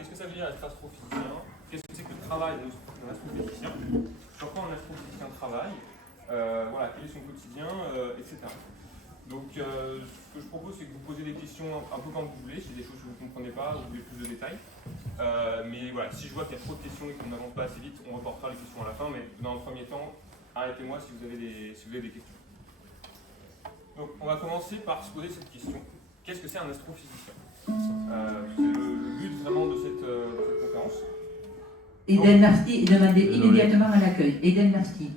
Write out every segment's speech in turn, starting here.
qu'est-ce que ça veut dire être astrophysicien? Qu'est-ce que c'est que le travail d'un astrophysicien? Sur quoi un astrophysicien travaille? Voilà, quel est son quotidien, etc. Donc, ce que je propose, c'est que vous posez des questions un peu quand vous voulez, si des choses que vous ne comprenez pas, vous voulez plus de détails. Mais voilà, si je vois qu'il y a trop de questions et qu'on n'avance pas assez vite, on reportera les questions à la fin. Mais dans le premier temps, arrêtez-moi si vous avez des questions. Donc, on va commencer par se poser cette question. Qu'est-ce que c'est un astrophysicien? C'est le but vraiment de cette conférence. Eden Nafti, demandez immédiatement à l'accueil. Eden Nafti.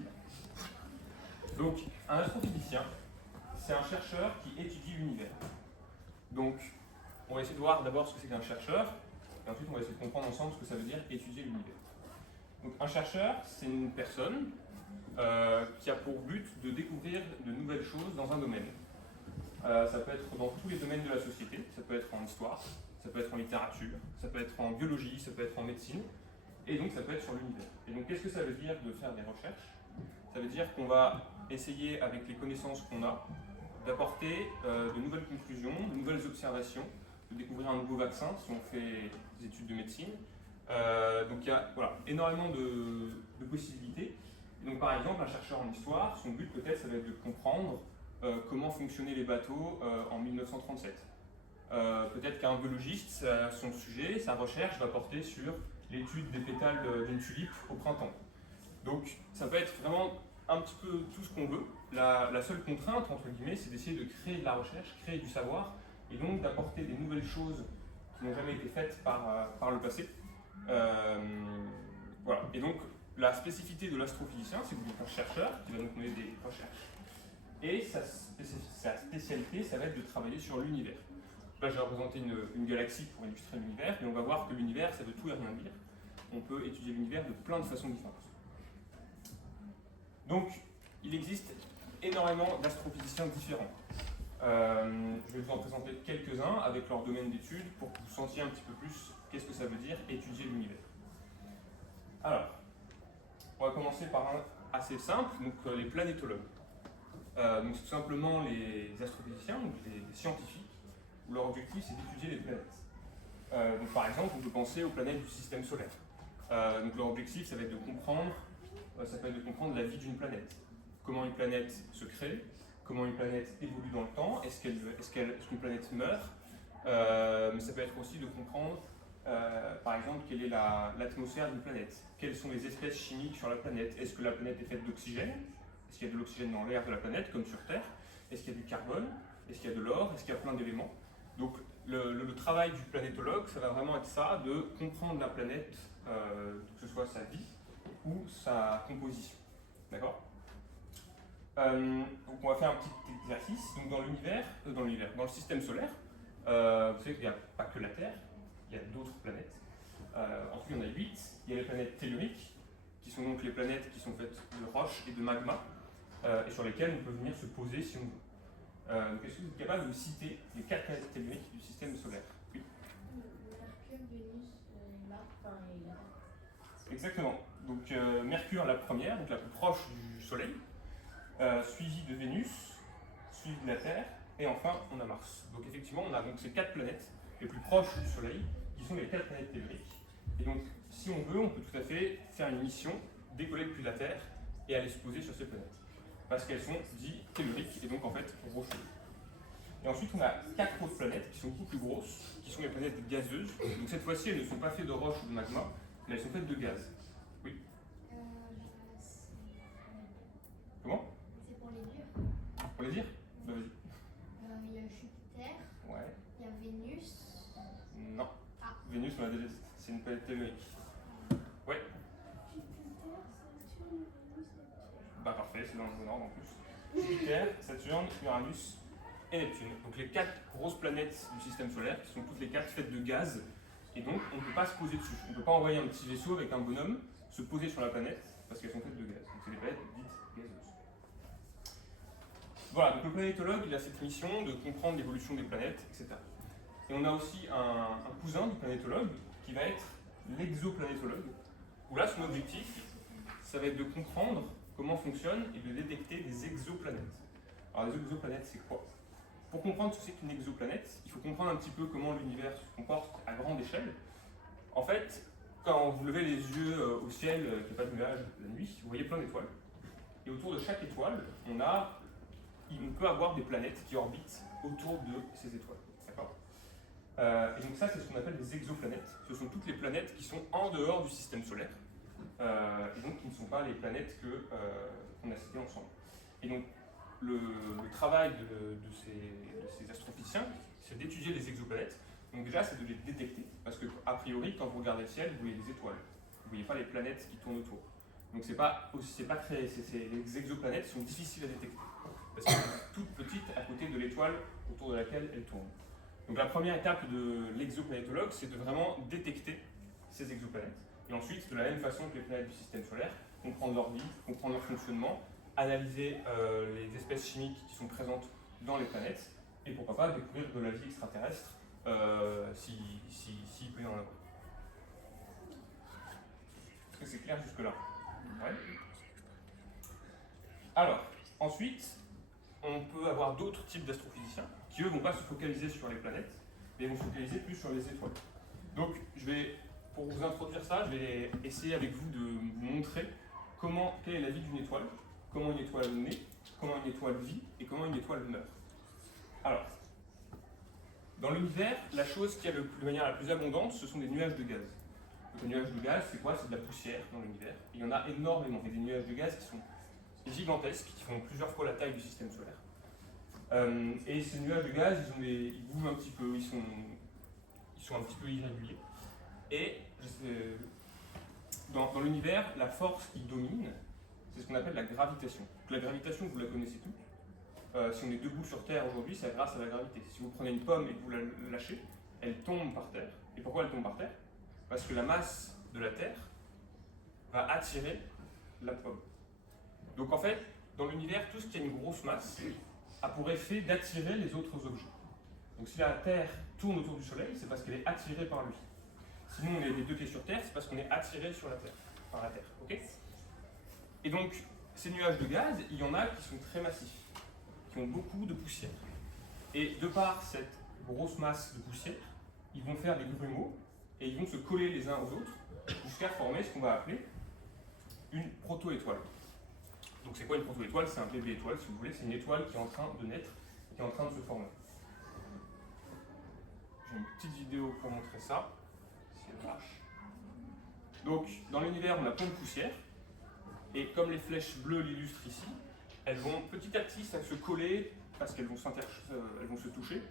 Donc, un astrophysicien, c'est un chercheur qui étudie l'univers. Donc, on va essayer de voir d'abord ce que c'est qu'un chercheur, et ensuite on va essayer de comprendre ensemble ce que ça veut dire étudier l'univers. Donc, un chercheur, c'est une personne qui a pour but de découvrir de nouvelles choses dans un domaine. Ça peut être dans tous les domaines de la société, ça peut être en histoire, ça peut être en littérature, ça peut être en biologie, ça peut être en médecine, et donc ça peut être sur l'univers. Et donc qu'est-ce que ça veut dire de faire des recherches? Ça veut dire qu'on va essayer, avec les connaissances qu'on a, d'apporter de nouvelles conclusions, de nouvelles observations, de découvrir un nouveau vaccin si on fait des études de médecine. Donc il y a énormément de possibilités. Et donc par exemple, un chercheur en histoire, son but peut-être ça va être de comprendre comment fonctionnaient les bateaux en 1937. Peut-être qu'un biologiste, son sujet, sa recherche va porter sur l'étude des pétales d'une tulipe au printemps. Donc ça peut être vraiment un petit peu tout ce qu'on veut. La seule contrainte, entre guillemets, c'est d'essayer de créer de la recherche, créer du savoir, et donc d'apporter des nouvelles choses qui n'ont jamais été faites par le passé. Voilà. Et donc la spécificité de l'astrophysicien, c'est que vous êtes un chercheur qui va donc mener des recherches. Et sa spécialité, ça va être de travailler sur l'univers. Là, j'ai représenté une galaxie pour illustrer l'univers, mais on va voir que l'univers, ça veut tout et rien dire. On peut étudier l'univers de plein de façons différentes. Donc, il existe énormément d'astrophysiciens différents. Je vais vous en présenter quelques-uns avec leur domaine d'étude pour que vous sentiez un petit peu plus qu'est-ce que ça veut dire étudier l'univers. Alors, on va commencer par un assez simple, donc les planétologues. Donc c'est tout simplement les astrophysiciens, donc les scientifiques, où leur objectif c'est d'étudier les planètes. Donc par exemple, on peut penser aux planètes du système solaire. Donc leur objectif ça va être de comprendre, la vie d'une planète. Comment une planète se crée, comment une planète évolue dans le temps, est-ce qu'une planète meurt, mais ça peut être aussi de comprendre par exemple quelle est l'atmosphère d'une planète, quelles sont les espèces chimiques sur la planète, est-ce que la planète est faite d'oxygène? Est-ce qu'il y a de l'oxygène dans l'air de la planète, comme sur Terre? Est-ce qu'il y a du carbone? Est-ce qu'il y a de l'or? Est-ce qu'il y a plein d'éléments? Donc le travail du planétologue, ça va vraiment être ça, de comprendre la planète, que ce soit sa vie ou sa composition. D'accord? Donc on va faire un petit exercice. Donc dans le système solaire, vous savez qu'il n'y a pas que la Terre, il y a d'autres planètes. En tout, il y en a 8. Il y a les planètes telluriques, qui sont donc les planètes qui sont faites de roches et de magma, et sur lesquelles on peut venir se poser si on veut. Donc est-ce que vous êtes capable de citer les 4 planètes telluriques du système solaire? Oui. Mercure, Vénus, Mars, et la Terre. Exactement. Donc Mercure, la première, donc la plus proche du Soleil, suivie de Vénus, suivie de la Terre, et enfin on a Mars. Donc effectivement, on a donc ces 4 planètes les plus proches du Soleil, qui sont les 4 planètes telluriques. Et donc, si on veut, on peut tout à fait faire une mission, décoller depuis la Terre et aller se poser sur ces planètes. Parce qu'elles sont dites telluriques et donc en fait rocheuses. Et ensuite, on a 4 autres planètes qui sont beaucoup plus grosses, qui sont les planètes gazeuses. Donc cette fois-ci, elles ne sont pas faites de roches ou de magma, mais elles sont faites de gaz. Oui. Comment? C'est pour les durs. Pour les dire? Bah, vas-y. Il y a Jupiter, Ouais. il y a Vénus. Non. Ah. Vénus, on l'a déjà dit, c'est une planète tellurique. Ouais. Jupiter, Saturne, Vénus, Neptune. Bah parfait, c'est dans le bon ordre en plus. Jupiter, Saturne, Uranus et Neptune. Donc les 4 grosses planètes du système solaire, qui sont toutes les 4 faites de gaz, et donc on ne peut pas se poser dessus. On ne peut pas envoyer un petit vaisseau avec un bonhomme se poser sur la planète, parce qu'elles sont faites de gaz. Donc c'est des planètes dites gazeuses. Voilà, donc le planétologue, il a cette mission de comprendre l'évolution des planètes, etc. Et on a aussi un cousin du planétologue, qui va être l'exoplanétologue, où là son objectif, ça va être de comprendre comment fonctionne et de détecter des exoplanètes. Alors les exoplanètes, c'est quoi? Pour comprendre ce que c'est qu'une exoplanète, il faut comprendre un petit peu comment l'univers se comporte à grande échelle. En fait, quand vous levez les yeux au ciel, qu'il n'y a pas de nuages la nuit, vous voyez plein d'étoiles. Et autour de chaque étoile, on peut avoir des planètes qui orbitent autour de ces étoiles. D'accord ? Et donc ça, c'est ce qu'on appelle des exoplanètes. Ce sont toutes les planètes qui sont en dehors du système solaire, et donc qui ne sont pas les planètes qu'on a citées ensemble. Et donc, le travail de ces astrophysiciens, c'est d'étudier les exoplanètes. Donc déjà, c'est de les détecter, parce que a priori, quand vous regardez le ciel, vous voyez des étoiles. Vous ne voyez pas les planètes qui tournent autour. Donc les exoplanètes sont difficiles à détecter, parce qu'elles sont toutes petites à côté de l'étoile autour de laquelle elles tournent. Donc la première étape de l'exoplanétologue, c'est de vraiment détecter ces exoplanètes. Et ensuite, de la même façon que les planètes du système solaire, comprendre leur vie, comprendre leur fonctionnement, analyser les espèces chimiques qui sont présentes dans les planètes, et pourquoi pas découvrir de la vie extraterrestre s'il peut y en avoir. Est-ce que c'est clair jusque-là? Ouais. Alors, ensuite, on peut avoir d'autres types d'astrophysiciens qui, eux, ne vont pas se focaliser sur les planètes, mais vont se focaliser plus sur les étoiles. Donc, pour vous introduire ça, je vais essayer avec vous de vous montrer quelle est la vie d'une étoile, comment une étoile naît, comment une étoile vit et comment une étoile meurt. Alors, dans l'univers, la chose qui a de manière la plus abondante, ce sont des nuages de gaz. Donc, les nuages de gaz, c'est quoi? C'est de la poussière dans l'univers. Il y en a énormément. Il y a des nuages de gaz qui sont gigantesques, qui font plusieurs fois la taille du système solaire. Et ces nuages de gaz, ils bougent un petit peu, ils sont un petit peu irréguliers. Et dans l'univers, la force qui domine, c'est ce qu'on appelle la gravitation. Donc, la gravitation, vous la connaissez tous. Si on est debout sur Terre aujourd'hui, c'est grâce à la gravité. Si vous prenez une pomme et que vous la lâchez, elle tombe par terre. Et pourquoi elle tombe par terre? Parce que la masse de la Terre va attirer la pomme. Donc en fait, dans l'univers, tout ce qui a une grosse masse a pour effet d'attirer les autres objets. Donc si la Terre tourne autour du Soleil, c'est parce qu'elle est attirée par lui. Sinon, on est les deux pieds sur Terre, c'est parce qu'on est attiré sur la Terre, par la Terre. Okay? Et donc, ces nuages de gaz, il y en a qui sont très massifs, qui ont beaucoup de poussière. Et de par cette grosse masse de poussière, ils vont faire des grumeaux et ils vont se coller les uns aux autres jusqu'à former ce qu'on va appeler une proto-étoile. Donc c'est quoi une proto-étoile? C'est un bébé étoile, si vous voulez. C'est une étoile qui est en train de naître, qui est en train de se former. J'ai une petite vidéo pour montrer ça, si elle marche. Donc, dans l'univers, on a plein de poussière, et comme les flèches bleues l'illustrent ici, elles vont petit à petit se coller, parce qu'elles vont se toucher,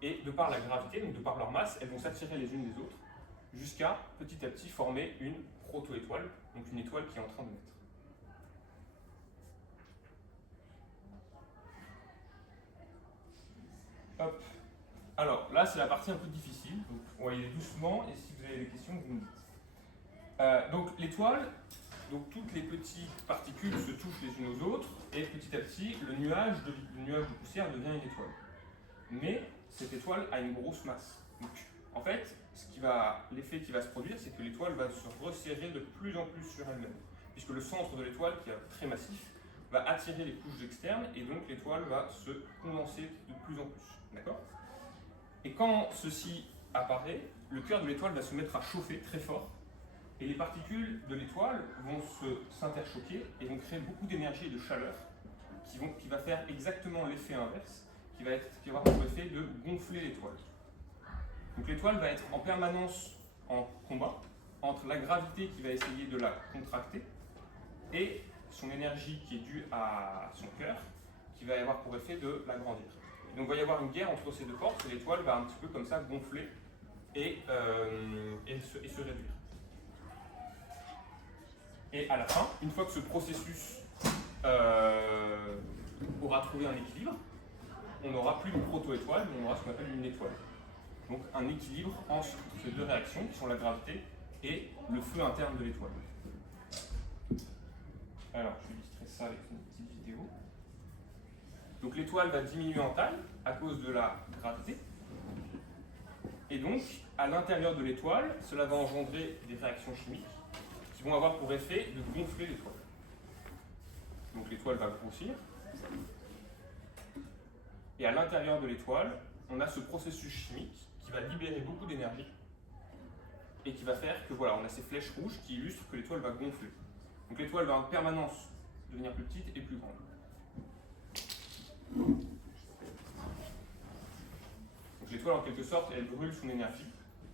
et de par la gravité, donc de par leur masse, elles vont s'attirer les unes les autres, jusqu'à petit à petit former une proto-étoile, donc une étoile qui est en train de naître. Hop. Alors là, c'est la partie un peu difficile, donc on va y aller doucement, et si vous avez des questions, vous me dites. Donc l'étoile, donc toutes les petites particules se touchent les unes aux autres, et petit à petit, le nuage de poussière devient une étoile. Mais cette étoile a une grosse masse. Donc en fait, l'effet qui va se produire, c'est que l'étoile va se resserrer de plus en plus sur elle-même, puisque le centre de l'étoile, qui est très massif, va attirer les couches externes, et donc l'étoile va se condenser de plus en plus. D'accord? Et quand ceci apparaît, le cœur de l'étoile va se mettre à chauffer très fort, et les particules de l'étoile vont s'interchoquer et vont créer beaucoup d'énergie et de chaleur qui va faire exactement l'effet inverse, qui va avoir pour effet de gonfler l'étoile. Donc l'étoile va être en permanence en combat entre la gravité qui va essayer de la contracter et son énergie qui est due à son cœur, qui va avoir pour effet de l'agrandir. Donc il va y avoir une guerre entre ces deux forces, et l'étoile va un petit peu comme ça gonfler et se réduire. Et à la fin, une fois que ce processus aura trouvé un équilibre, on n'aura plus une proto-étoile, mais on aura ce qu'on appelle une étoile. Donc un équilibre entre ces deux réactions, qui sont la gravité et le feu interne de l'étoile. Alors, je vais illustrer ça avec une petite vidéo. Donc l'étoile va diminuer en taille à cause de la gravité. Et donc, à l'intérieur de l'étoile, cela va engendrer des réactions chimiques qui vont avoir pour effet de gonfler l'étoile. Donc l'étoile va grossir. Et à l'intérieur de l'étoile, on a ce processus chimique qui va libérer beaucoup d'énergie et qui va faire que voilà, on a ces flèches rouges qui illustrent que l'étoile va gonfler. Donc l'étoile va en permanence devenir plus petite et plus grande. Donc l'étoile en quelque sorte, elle brûle son énergie,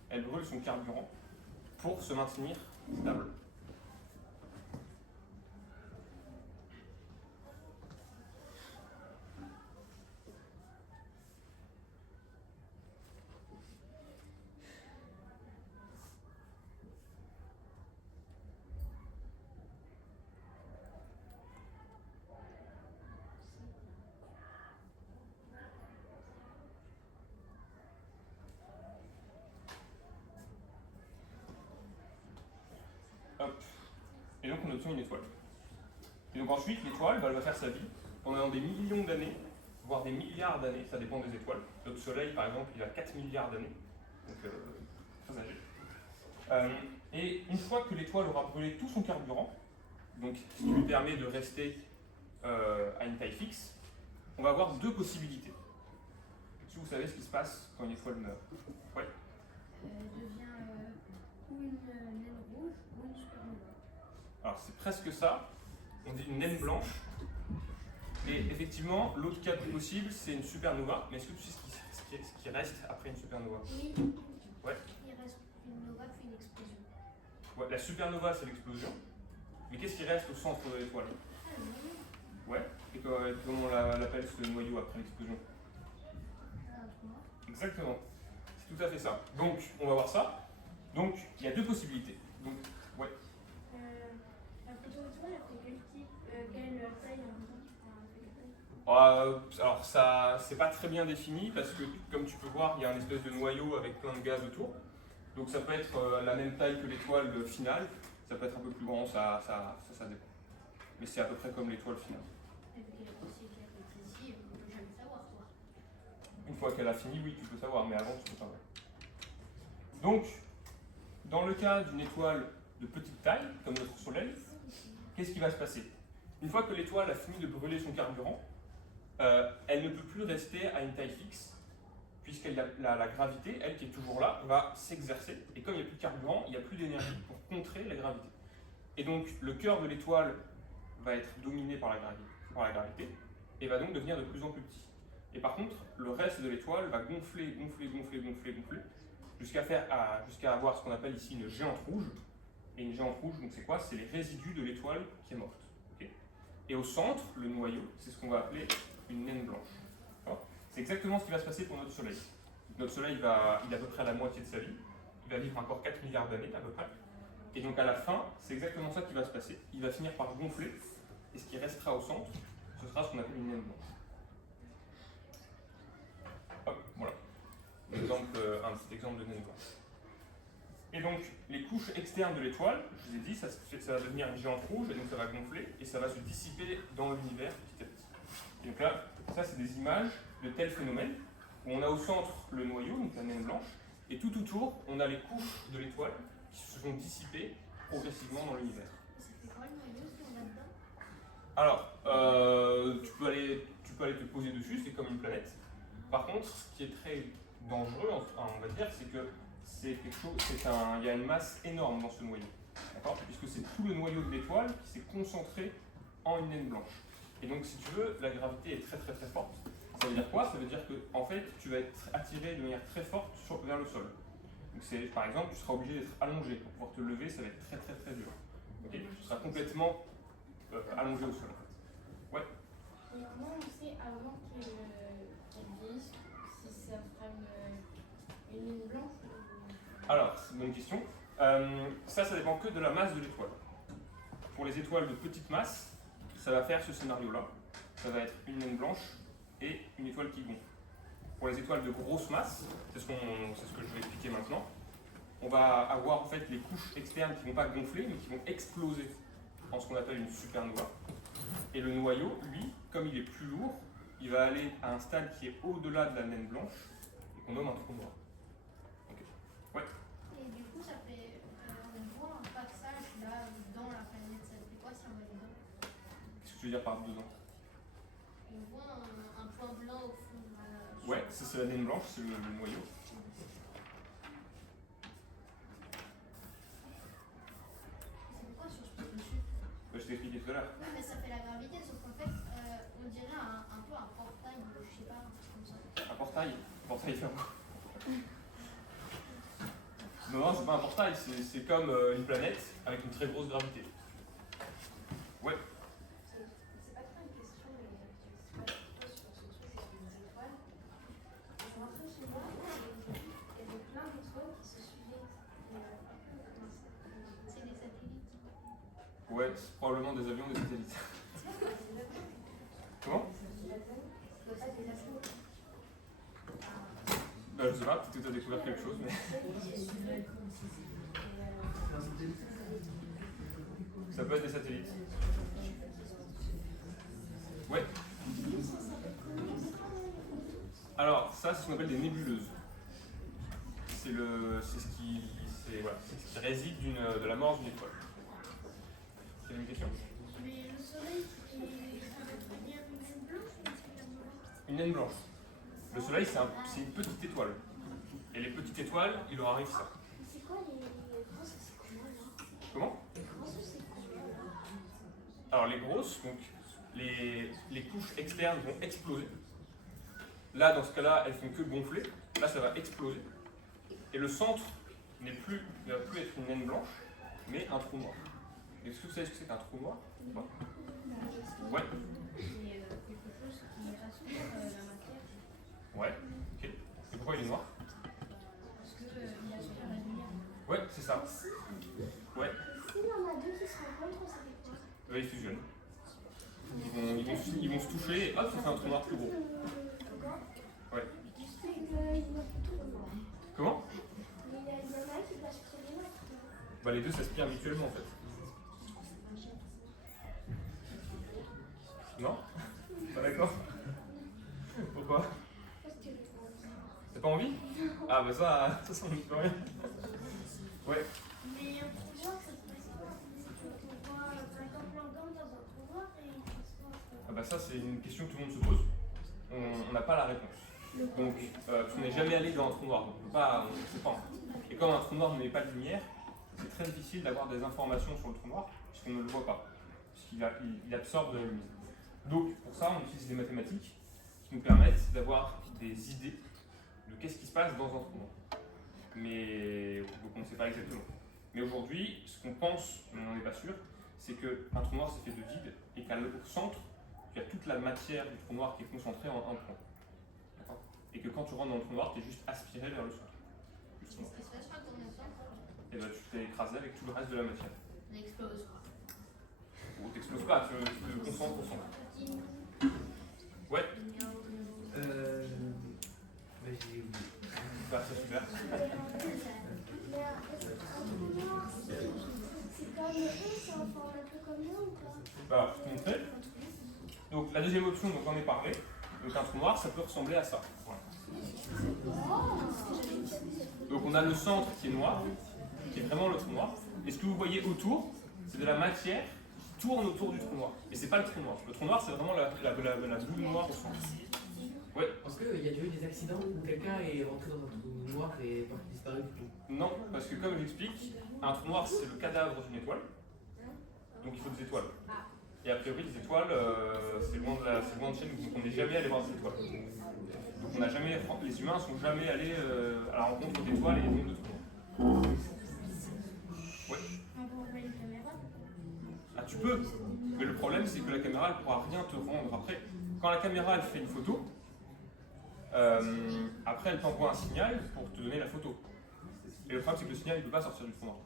elle brûle son carburant pour se maintenir stable. Hop. Et donc on obtient une étoile. Et donc ensuite, l'étoile, elle va faire sa vie pendant des millions d'années, voire des milliards d'années, ça dépend des étoiles. Notre Soleil, par exemple, il a 4 milliards d'années, donc très âgé. Et une fois que l'étoile aura brûlé tout son carburant, donc ce qui lui permet de rester à une taille fixe, on va avoir deux possibilités. Est-ce que vous savez ce qui se passe quand une étoile meurt? Ouais. Devient ou une naine rouge ou une supernova. Alors c'est presque ça, on dit une naine blanche. Et effectivement, l'autre cas possible, c'est une supernova. Mais est-ce que tu sais ce qui reste après une supernova? Oui. Ouais. Il reste une nova puis une explosion. Ouais, la supernova, c'est l'explosion. Mais qu'est-ce qui reste au centre de l'étoile? Ah, le noyau. Ouais. Et comment on l'appelle ce noyau après l'explosion? Un trou noir. Exactement. C'est tout à fait ça. Donc, on va voir ça. Donc, il y a deux possibilités. Donc, ouais. La photo d'étoile, elle fait quel type, quelle taille Alors ça, c'est pas très bien défini parce que comme tu peux voir, il y a un espèce de noyau avec plein de gaz autour. Donc ça peut être la même taille que l'étoile finale, ça peut être un peu plus grand, ça dépend. Mais c'est à peu près comme l'étoile finale. Et vu qu'elle est aussi éclatée précis, on peut jamais savoir, toi. Une fois qu'elle a fini, oui, tu peux savoir, mais avant, tu peux pas voir. Donc, dans le cas d'une étoile de petite taille, comme notre Soleil, qu'est-ce qui va se passer? Une fois que l'étoile a fini de brûler son carburant, elle ne peut plus rester à une taille fixe, puisque la gravité, elle qui est toujours là, va s'exercer. Et comme il n'y a plus de carburant, il n'y a plus d'énergie pour contrer la gravité. Et donc le cœur de l'étoile va être dominé par la gravité, et va donc devenir de plus en plus petit. Et par contre, le reste de l'étoile va gonfler, jusqu'à avoir ce qu'on appelle ici une géante rouge. Et une géante rouge, donc c'est quoi? C'est les résidus de l'étoile qui est morte. Okay. Et au centre, le noyau, c'est ce qu'on va appeler une naine blanche. C'est exactement ce qui va se passer pour notre Soleil. Notre Soleil, il est à peu près à la moitié de sa vie. Il va vivre encore 4 milliards d'années à peu près. Et donc à la fin, c'est exactement ça qui va se passer. Il va finir par gonfler. Et ce qui restera au centre, ce sera ce qu'on appelle une naine blanche. Hop, voilà. Un petit exemple de naine blanche. Et donc, les couches externes de l'étoile, je vous ai dit, ça va devenir une géante rouge, et donc ça va gonfler, et ça va se dissiper dans l'univers petit à petit. Et donc là, ça c'est des images de tels phénomènes, où on a au centre le noyau, donc la naine blanche, et tout autour, on a les couches de l'étoile qui se sont dissipées progressivement dans l'univers. Ça fait quoi le noyau si on va dedans? Alors, tu peux aller te poser dessus, c'est comme une planète. Par contre, ce qui est très dangereux, on va dire, c'est que il y a une masse énorme dans ce noyau, d'accord? Puisque c'est tout le noyau de l'étoile qui s'est concentré en une naine blanche. Et donc, si tu veux, la gravité est très très très forte. Ça veut dire quoi? Ça veut dire que, en fait, tu vas être attiré de manière très forte vers le sol. Donc, par exemple, tu seras obligé d'être allongé pour pouvoir te lever, ça va être très très très dur. Okay? Tu seras complètement allongé au sol. En fait. Ouais. Et comment on sait avant qu'elle vieillisse si ça fera une ligne blanche ou... Alors, c'est une bonne question. Ça dépend que de la masse de l'étoile. Pour les étoiles de petite masse, ça va faire ce scénario-là. Ça va être une naine blanche et une étoile qui gonfle. Pour les étoiles de grosse masse, c'est ce que je vais expliquer maintenant, on va avoir en fait les couches externes qui ne vont pas gonfler, mais qui vont exploser en ce qu'on appelle une supernova. Et le noyau, lui, comme il est plus lourd, il va aller à un stade qui est au-delà de la naine blanche et qu'on nomme un trou noir. Okay. Ouais. Et du coup, ça fait... on voit un passage là dans la planète, ça fait quoi si on va dedans? Qu'est-ce que tu veux dire par dedans? On voit un point blanc au fond. Ouais, ça c'est la naine blanche, c'est le noyau. tout à l'heure. Oui, mais ça fait la gravité, sauf qu'en fait, on dirait un peu un portail, je sais pas, un truc comme ça. Un portail? Un portail fait quoi? Non, c'est pas un portail, c'est comme une planète avec une très grosse gravité. Ouais. C'est pas trop une question, mais c'est pas trop sur ce truc, c'est sur les étoiles. Je suis rentrée chez moi et il y avait plein d'étoiles qui se suivaient. C'est des satellites. Ouais, c'est probablement des avions, des satellites. Comment? Je sais pas, peut-être que tu as découvert quelque chose, mais. Ça peut être des satellites. Ouais. Alors, ça, c'est ce qu'on appelle des nébuleuses. C'est ce qui réside de la mort d'une étoile. C'est une question? Mais le soleil, ça va devenir une naine blanche ou une naine blanche? Une naine blanche. Le soleil, c'est une petite étoile. Et les petites étoiles, il leur arrive ça. C'est quoi les grosses, c'est comment là? Comment? Les grosses, c'est comment là? Alors les grosses, donc les couches externes vont exploser. Là, dans ce cas-là, elles font que gonfler. Là, ça va exploser. Et le centre ne va plus être une naine blanche, mais un trou noir. Est-ce que vous savez ce que c'est qu'un trou noir? Ouais. C'est quelque chose qui rassure la matière. Ouais. Ok. Et pourquoi il est noir? Parce qu'il aspire la lumière. Ouais, c'est ça. Ouais. S'il y en a deux qui se rencontrent, ça fait quoi? Ils fusionnent. Ils vont se toucher et hop, ça fait un trou noir plus gros. Ouais. Comment? Il y en a un qui va se créer là. Bah les deux s'aspirent mutuellement en fait. Non? Pas d'accord? Pourquoi? T'as pas envie? Ah bah ça on n'y peut rien. Ouais. Mais un trou noir, ça se passe quoi? On voit par exemple l'organe dans un trou noir et il se passe. Ah bah ça c'est une question que tout le monde se pose. On n'a pas la réponse. Donc on n'est jamais allé dans un trou noir, donc on ne sait pas en fait. Et comme un trou noir ne met pas de lumière, c'est très difficile d'avoir des informations sur le trou noir, puisqu'on ne le voit pas, puisqu'il absorbe de la lumière. Donc pour ça on utilise des mathématiques qui nous permettent d'avoir des idées de qu'est-ce qui se passe dans un trou noir. Mais donc on ne sait pas exactement. Mais aujourd'hui, ce qu'on pense, mais on n'en est pas sûr, c'est qu'un trou noir c'est fait de vide et qu'au centre, il y a toute la matière du trou noir qui est concentrée en un point. D'accord? Et que quand tu rentres dans le trou noir, tu es juste aspiré vers le centre. Qu'est-ce qui se passe quand on est centre? Et ben tu t'es écrasé avec tout le reste de la matière. On explose. Ou t'exploses pas, tu te concentres au centre. Ouais. Mais j'ai oublié. Bah c'est super. Mais un trou noir, c'est comme eux, c'est un forme un peu comme nous ou pas? Bah je te montrer. Donc la deuxième option, donc on en est parlé. Donc un trou noir, ça peut ressembler à ça. Voilà. Donc on a le centre qui est noir, qui est vraiment le trou noir. Et ce que vous voyez autour, c'est de la matière qui tourne autour du trou noir. Mais c'est pas le trou noir. Le trou noir, c'est vraiment la boule noire au centre. Ouais. Parce qu'il y a déjà eu des accidents où quelqu'un est rentré dans un trou noir et est disparu du tout. Non, parce que comme j'explique, un trou noir, c'est le cadavre d'une étoile. Donc il faut des étoiles. Et a priori, les étoiles, c'est loin de chez nous, donc on n'est jamais allé voir des étoiles. Donc les humains ne sont jamais allés à la rencontre d'étoiles et donc de trous noirs. Ouais. On peut envoyer une caméra? Ah, tu peux, mais le problème c'est que la caméra elle pourra rien te rendre après. Quand la caméra elle fait une photo, après elle t'envoie un signal pour te donner la photo. Et le problème c'est que le signal il ne peut pas sortir du trou noir,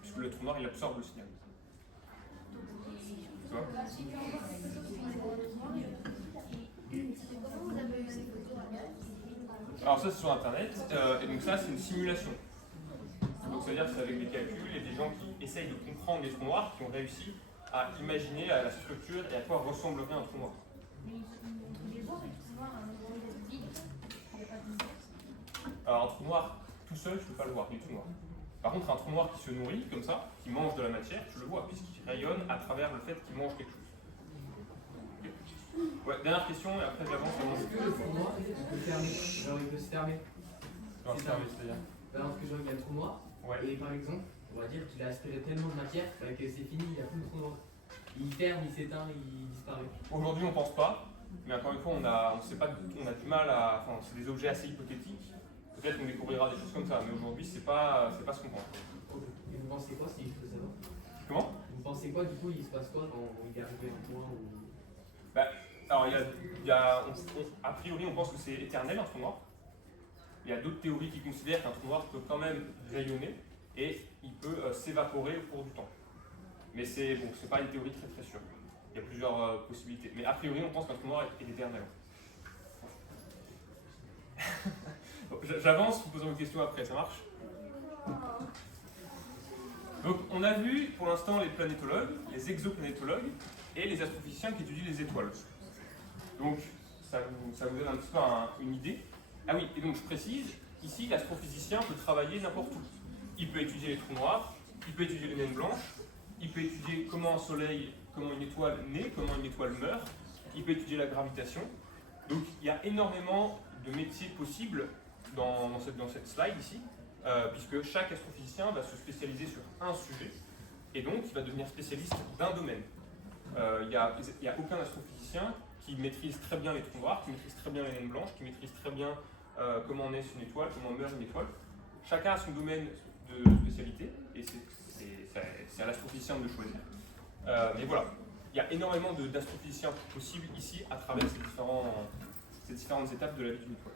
puisque le trou noir il absorbe le signal. Tu vois? Si tu envoies des photos sur un trou noir, comment vous avez eu ces photos? Alors ça c'est sur internet, et donc ça c'est une simulation. Donc ça veut dire que c'est avec des calculs et des gens qui essayent de comprendre les trous noirs qui ont réussi à imaginer la structure et à quoi ressemblerait un trou noir. Mais ils ont les voir et tu vois un endroit vide, il n'y a pas de lumière. Alors un trou noir tout seul, tu ne peux pas le voir, il est tout noir. Par contre un trou noir qui se nourrit comme ça, qui mange de la matière, tu le vois puisqu'il rayonne à travers le fait qu'il mange quelque chose. Okay. Ouais, dernière question et après j'avance. Est-ce que le trou noir il peut fermer? Genre il peut se fermer? C'est-à-dire Parce que genre il y a le trou noir, ouais. et par exemple, on va dire qu'il a aspiré tellement de matière que c'est fini, il n'y a plus de trou noir. Il ferme, il s'éteint, il disparaît. Aujourd'hui, on pense pas, mais encore une fois, on sait pas, on a du mal à. Enfin, c'est des objets assez hypothétiques. Peut-être qu'on découvrira des choses comme ça, mais aujourd'hui, c'est pas ce qu'on pense. Ok. Et vous pensez quoi si je peux savoir? Comment? Vous pensez quoi, du coup, il se passe quoi quand il est arrivé à un point où. Bah, alors, a priori, on pense que c'est éternel un trou noir. Il y a d'autres théories qui considèrent qu'un trou noir peut quand même rayonner et il peut s'évaporer au cours du temps. Mais c'est bon, c'est pas une théorie très très sûre. Il y a plusieurs possibilités. Mais a priori, on pense qu'un trou noir est éternel. Bon, j'avance, vous posez vos questions après, ça marche? Donc, on a vu pour l'instant les planétologues, les exoplanétologues et les astrophysiciens qui étudient les étoiles. Donc, ça vous donne un petit peu une idée. Ah oui, et donc je précise, ici l'astrophysicien peut travailler n'importe où. Il peut étudier les trous noirs, il peut étudier les naines blanches, il peut étudier comment un soleil, comment une étoile naît, comment une étoile meurt, il peut étudier la gravitation. Donc il y a énormément de métiers possibles dans cette slide ici, puisque chaque astrophysicien va se spécialiser sur un sujet, et donc il va devenir spécialiste d'un domaine. Il n'y a aucun astrophysicien qui maîtrise très bien les trous noirs, qui maîtrise très bien les naines blanches, qui maîtrise très bien comment naît une étoile, comment meurt une étoile. Chacun a son domaine de spécialité, et c'est à l'astrophysicien de choisir. Mais voilà, il y a énormément d'astrophysiciens possibles ici à travers ces différentes étapes de la vie d'une étoile.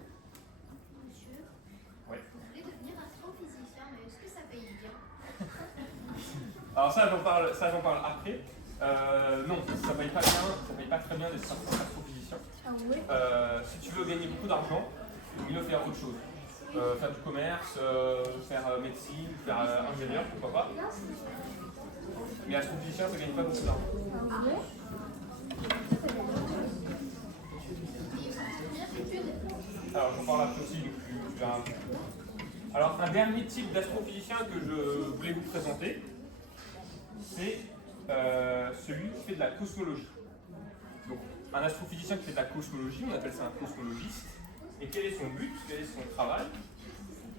Monsieur, Ouais. vous voulez devenir astrophysicien, mais est-ce que ça paye bien? Alors ça j'en parle après. Non, ça paye pas bien, ça paye pas très bien d'être astrophysicien. Ah ouais? Si tu veux gagner beaucoup d'argent, il faut faire autre chose. Faire du commerce, faire médecine, faire ingénieur, pourquoi pas. Mais astrophysicien, ça gagne pas beaucoup d'argent. Ah ouais? Alors j'en parle après aussi, donc tu verras un peu. Alors un dernier type d'astrophysicien que je voulais vous présenter, c'est celui qui fait de la cosmologie. Donc un astrophysicien qui fait de la cosmologie, on appelle ça un cosmologiste. Et quel est son but, quel est son travail?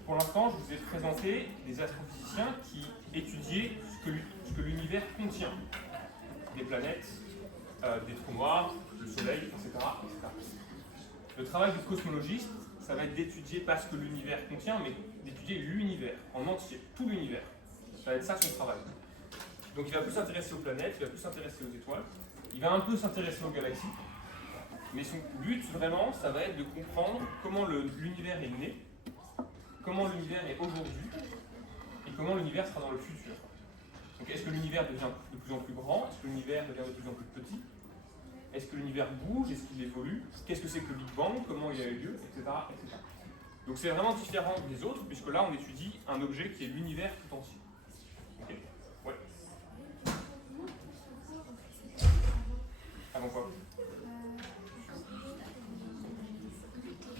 Pour l'instant, je vous ai présenté des astrophysiciens qui étudiaient ce que l'univers contient. Des planètes, des trous noirs, le soleil, etc., etc. Le travail du cosmologiste, ça va être d'étudier pas ce que l'univers contient, mais d'étudier l'univers en entier, tout l'univers. Ça va être ça son travail. Donc il va plus s'intéresser aux planètes, il va plus s'intéresser aux étoiles, il va un peu s'intéresser aux galaxies, mais son but vraiment, ça va être de comprendre comment l'univers est né, comment l'univers est aujourd'hui, et comment l'univers sera dans le futur. Donc est-ce que l'univers devient de plus en plus grand? Est-ce que l'univers devient de plus en plus petit? Est-ce que l'univers bouge? Est-ce qu'il évolue? Qu'est-ce que c'est que le Big Bang? Comment il a eu lieu? Etc. etc. Donc c'est vraiment différent des autres, puisque là on étudie un objet qui est l'univers tout entier. Ok? Ouais. Avant quoi?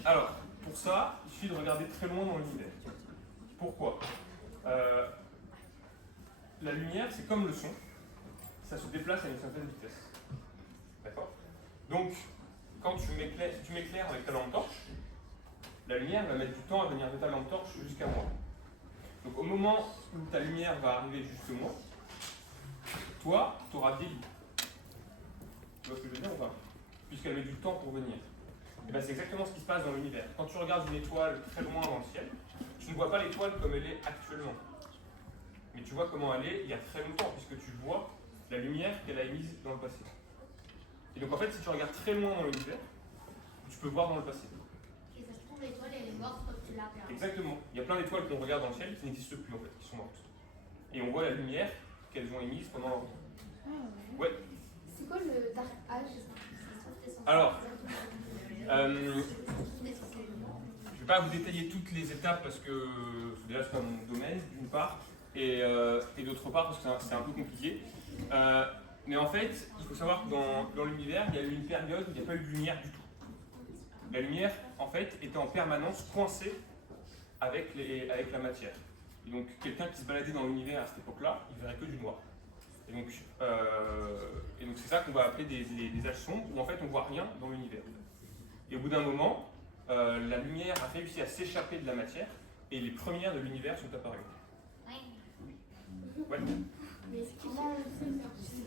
Alors, pour ça, il suffit de regarder très loin dans l'univers. Pourquoi? La lumière, c'est comme le son, ça se déplace à une certaine vitesse. D'accord? Donc, quand tu m'éclaires avec ta lampe torche, la lumière va mettre du temps à venir de ta lampe torche jusqu'à moi. Donc, au moment où ta lumière va arriver jusqu'à moi, toi, tu auras vieilli. Tu vois ce que je veux dire ou pas? Puisqu'elle met du temps pour venir. Et ben, c'est exactement ce qui se passe dans l'univers. Quand tu regardes une étoile très loin dans le ciel, tu ne vois pas l'étoile comme elle est actuellement. Mais tu vois comment elle est il y a très longtemps, puisque tu vois la lumière qu'elle a émise dans le passé. Et donc en fait, si tu regardes très loin dans l'univers, tu peux voir dans le passé. Et ça se trouve, l'étoile, elle est morte quand tu la regardes. Exactement. Il y a plein d'étoiles qu'on regarde dans le ciel qui n'existent plus en fait, qui sont mortes. Et on voit la lumière qu'elles ont émise pendant leur vie. Ouais. C'est quoi le Dark Age? Alors, je ne vais pas vous détailler toutes les étapes parce que déjà c'est pas mon domaine d'une part, et d'autre part parce que c'est un peu compliqué. Mais en fait, il faut savoir que dans l'univers, il y a eu une période où il n'y a pas eu de lumière du tout. La lumière, en fait, était en permanence coincée avec la matière. Et donc, quelqu'un qui se baladait dans l'univers à cette époque-là, il verrait que du noir. Et donc c'est ça qu'on va appeler des âges sombres, où en fait on ne voit rien dans l'univers. Et au bout d'un moment, la lumière a réussi à s'échapper de la matière, et les premières de l'univers sont apparues. Ouais. Mais comment on sait? Vous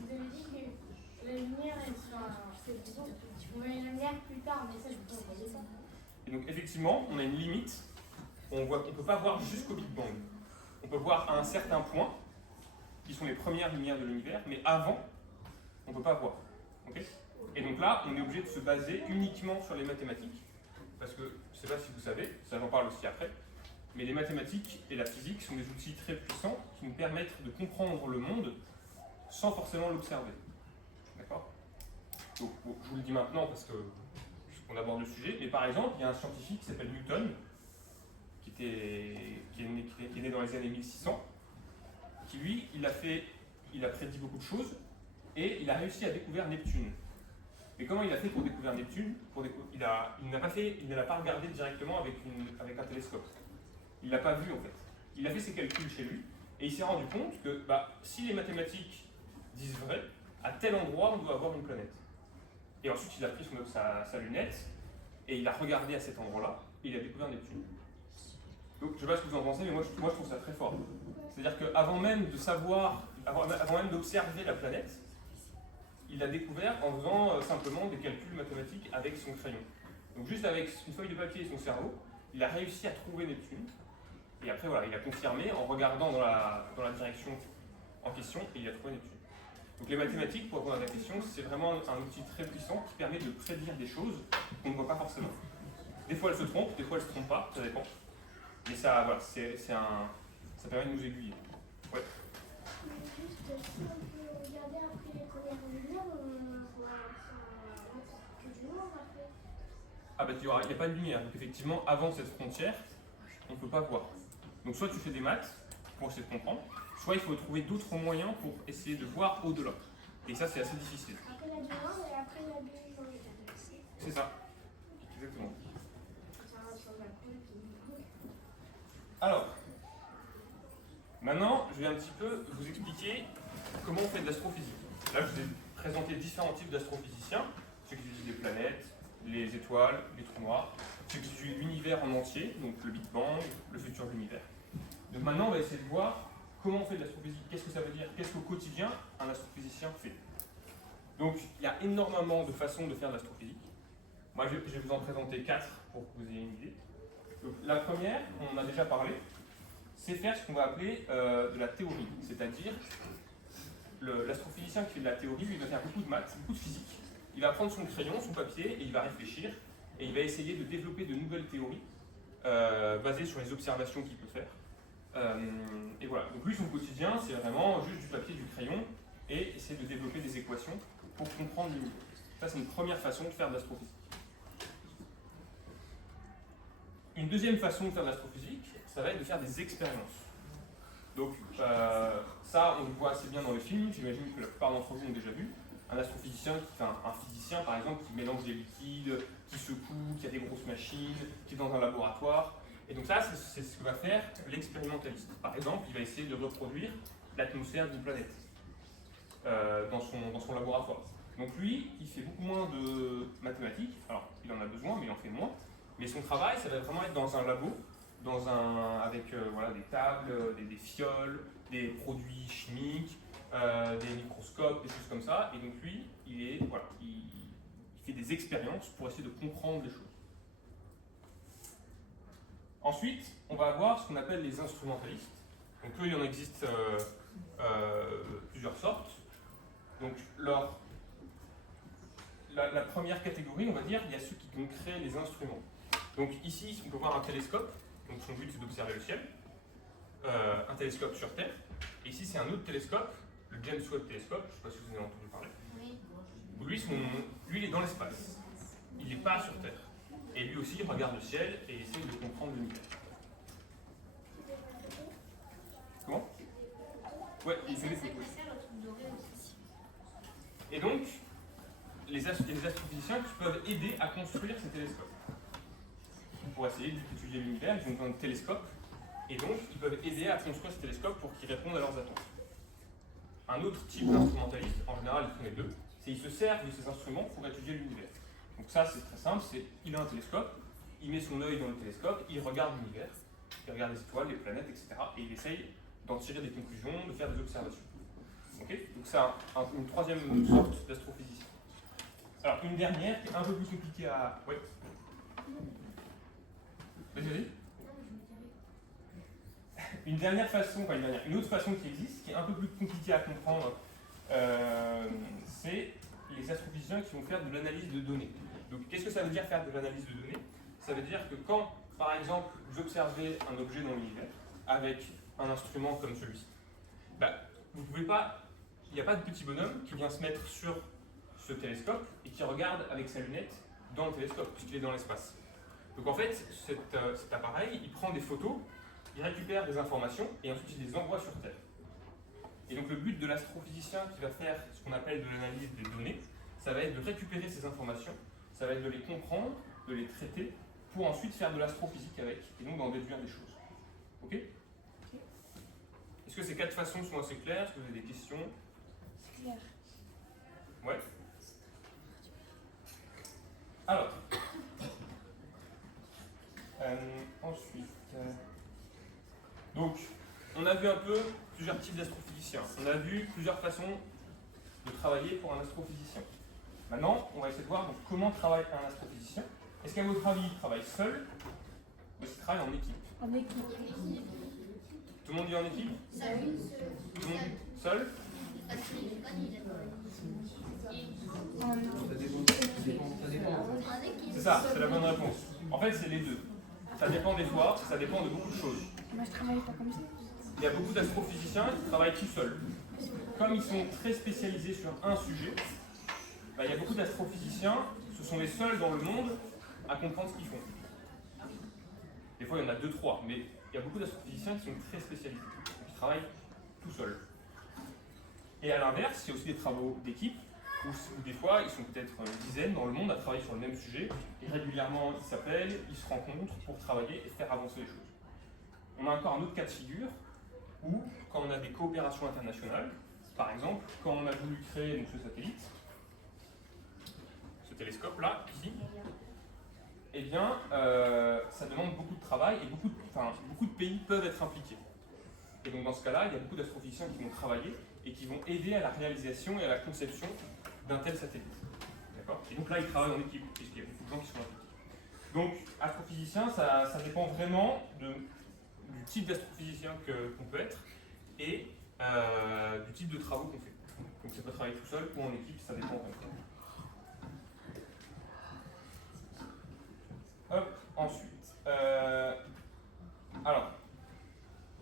avez dit que lumière, on voit la lumière plus tard, mais ça, je ne voyais pas. Et donc effectivement, on a une limite. On ne peut pas voir jusqu'au Big Bang. On peut voir à un certain point, qui sont les premières lumières de l'univers, mais avant, on ne peut pas voir. Okay, et donc là, on est obligé de se baser uniquement sur les mathématiques, parce que, je ne sais pas si vous savez, ça j'en parle aussi après, mais les mathématiques et la physique sont des outils très puissants qui nous permettent de comprendre le monde sans forcément l'observer. D'accord? Donc, bon, je vous le dis maintenant parce qu'on aborde le sujet, mais par exemple, il y a un scientifique qui s'appelle Newton, qui est né dans les années 1600, qui lui, il a prédit beaucoup de choses, et il a réussi à découvrir Neptune. Mais comment il a fait pour découvrir Neptune? Il ne l'a pas regardé directement avec un télescope. Il ne l'a pas vu en fait. Il a fait ses calculs chez lui, et il s'est rendu compte que si les mathématiques disent vrai, à tel endroit on doit avoir une planète. Et ensuite il a pris sa lunette, et il a regardé à cet endroit-là, et il a découvert Neptune. Donc je ne sais pas ce que vous en pensez, mais moi je trouve ça très fort. C'est-à-dire qu'avant même de savoir, avant même d'observer la planète, il l'a découvert en faisant simplement des calculs mathématiques avec son crayon. Donc juste avec une feuille de papier et son cerveau, il a réussi à trouver Neptune. Et après voilà, il a confirmé en regardant dans la direction en question et il a trouvé Neptune. Donc les mathématiques, pour répondre à la question, c'est vraiment un outil très puissant qui permet de prédire des choses qu'on ne voit pas forcément. Des fois elles se trompent, des fois elles ne se trompent pas, ça dépend. Mais ça, voilà, ça permet de nous aiguiller. Ouais. Juste, si on peut regarder après les premières lumières, on va que du noir après. Ah bah il n'y a pas de lumière, donc effectivement, avant cette frontière, on ne peut pas voir. Donc soit tu fais des maths pour essayer de comprendre, soit il faut trouver d'autres moyens pour essayer de voir au-delà. Et ça, c'est assez difficile. Après, il y a du noir et après, il y a du jaune. C'est ça. Exactement. Alors, maintenant, je vais un petit peu vous expliquer comment on fait de l'astrophysique. Là, je vous ai présenté différents types d'astrophysiciens, ceux qui étudient les planètes, les étoiles, les trous noirs, ceux qui étudient l'univers en entier, donc le Big Bang, le futur de l'univers. Donc maintenant, on va essayer de voir comment on fait de l'astrophysique, qu'est-ce que ça veut dire, qu'est-ce qu'au quotidien un astrophysicien fait. Donc, il y a énormément de façons de faire de l'astrophysique. Moi, je vais vous en présenter 4 pour que vous ayez une idée. Donc, la première, on en a déjà parlé, c'est faire ce qu'on va appeler de la théorie, c'est-à-dire l'astrophysicien qui fait de la théorie, lui, il va faire beaucoup de maths, beaucoup de physique. Il va prendre son crayon, son papier, et il va réfléchir, et il va essayer de développer de nouvelles théories basées sur les observations qu'il peut faire. Et voilà, donc lui, son quotidien, c'est vraiment juste du papier, du crayon, et essayer de développer des équations pour comprendre l'univers. Ça, c'est une première façon de faire de l'astrophysique. Une deuxième façon de faire de l'astrophysique, ça va être de faire des expériences. Donc ça, on le voit assez bien dans les films, j'imagine que la plupart d'entre vous ont déjà vu. Un astrophysicien, un physicien par exemple, qui mélange des liquides, qui secoue, qui a des grosses machines, qui est dans un laboratoire. Et donc ça, c'est ce que va faire l'expérimentaliste. Par exemple, il va essayer de reproduire l'atmosphère d'une planète dans son laboratoire. Donc lui, il fait beaucoup moins de mathématiques, alors il en a besoin, mais il en fait moins. Mais son travail, ça va vraiment être dans un labo, avec voilà, des tables, des fioles, des produits chimiques, des microscopes, des choses comme ça. Et donc lui, il fait des expériences pour essayer de comprendre les choses. Ensuite, on va avoir ce qu'on appelle les instrumentalistes. Donc eux, il en existe plusieurs sortes. Donc la première catégorie, on va dire, il y a ceux qui vont créer les instruments. Donc ici, on peut voir un télescope, donc son but c'est d'observer le ciel, un télescope sur Terre, et ici c'est un autre télescope, le James Webb Telescope, je ne sais pas si vous en avez entendu parler. Lui il est dans l'espace, il n'est pas sur Terre, et lui aussi il regarde le ciel et essaie de comprendre l'univers. Comment? Ouais, il fait des photos. Et donc, les astrophysiciens qui peuvent aider à construire ces télescopes. Pour essayer d'étudier l'univers, ils ont besoin de télescopes, et donc ils peuvent aider à construire ces télescopes pour qu'ils répondent à leurs attentes. Un autre type d'instrumentaliste, en général ils font les deux, c'est qu'ils se servent de ces instruments pour étudier l'univers. Donc ça c'est très simple, il a un télescope, il met son œil dans le télescope, il regarde l'univers, il regarde les étoiles, les planètes, etc. Et il essaye d'en tirer des conclusions, de faire des observations. Okay, donc c'est une troisième sorte d'astrophysicien. Alors, une dernière qui est un peu plus compliquée à... Oui. Vas-y. Une dernière façon, enfin une autre façon qui existe, qui est un peu plus compliquée à comprendre, c'est les astrophysiciens qui vont faire de l'analyse de données. Donc, qu'est-ce que ça veut dire faire de l'analyse de données? Ça veut dire que quand, par exemple, vous observez un objet dans l'univers avec un instrument comme celui-ci, vous pouvez pas, il n'y a pas de petit bonhomme qui vient se mettre sur ce télescope et qui regarde avec sa lunette dans le télescope, puisqu'il est dans l'espace. Donc en fait, cet appareil, il prend des photos, il récupère des informations et ensuite il les envoie sur Terre. Et donc le but de l'astrophysicien qui va faire ce qu'on appelle de l'analyse des données, ça va être de récupérer ces informations, ça va être de les comprendre, de les traiter, pour ensuite faire de l'astrophysique avec, et donc d'en déduire des choses. Ok? Est-ce que ces 4 façons sont assez claires? Est-ce que vous avez des questions? C'est clair. Ouais. Alors, ensuite, donc, on a vu un peu plusieurs types d'astrophysiciens. On a vu plusieurs façons de travailler pour un astrophysicien. Maintenant, on va essayer de voir donc, comment travaille un astrophysicien. Est-ce qu'à votre avis, il travaille seul ou est-ce qu'il travaille en équipe? En équipe. Tout le monde dit en équipe? Tout le monde seul? Ça dépend. C'est ça, c'est la bonne réponse. En fait, c'est les deux. Ça dépend des fois, ça dépend de beaucoup de choses. Moi, je travaille pas comme ça. Il y a beaucoup d'astrophysiciens qui travaillent tout seuls. Comme ils sont très spécialisés sur un sujet, il y a beaucoup d'astrophysiciens, ce sont les seuls dans le monde à comprendre ce qu'ils font. Des fois, il y en a 2-3, mais il y a beaucoup d'astrophysiciens qui sont très spécialisés, qui travaillent tout seuls. Et à l'inverse, il y a aussi des travaux d'équipe, où des fois, ils sont peut-être une dizaine dans le monde à travailler sur le même sujet, et régulièrement, ils s'appellent, ils se rencontrent pour travailler et faire avancer les choses. On a encore un autre cas de figure, où, quand on a des coopérations internationales, par exemple, quand on a voulu créer donc, ce satellite, ce télescope-là, ici, eh bien, ça demande beaucoup de travail et beaucoup de pays peuvent être impliqués. Et donc, dans ce cas-là, il y a beaucoup d'astrophysiciens qui vont travailler et qui vont aider à la réalisation et à la conception d'un tel satellite. D'accord? Et donc là, ils travaillent en équipe, puisqu'il y a beaucoup de gens qui sont impliqués. Donc, astrophysicien, ça dépend vraiment du type d'astrophysicien qu'on peut être et du type de travaux qu'on fait. Donc, ça peut travailler tout seul ou en équipe, ça dépend vraiment. Hop, ensuite. Alors,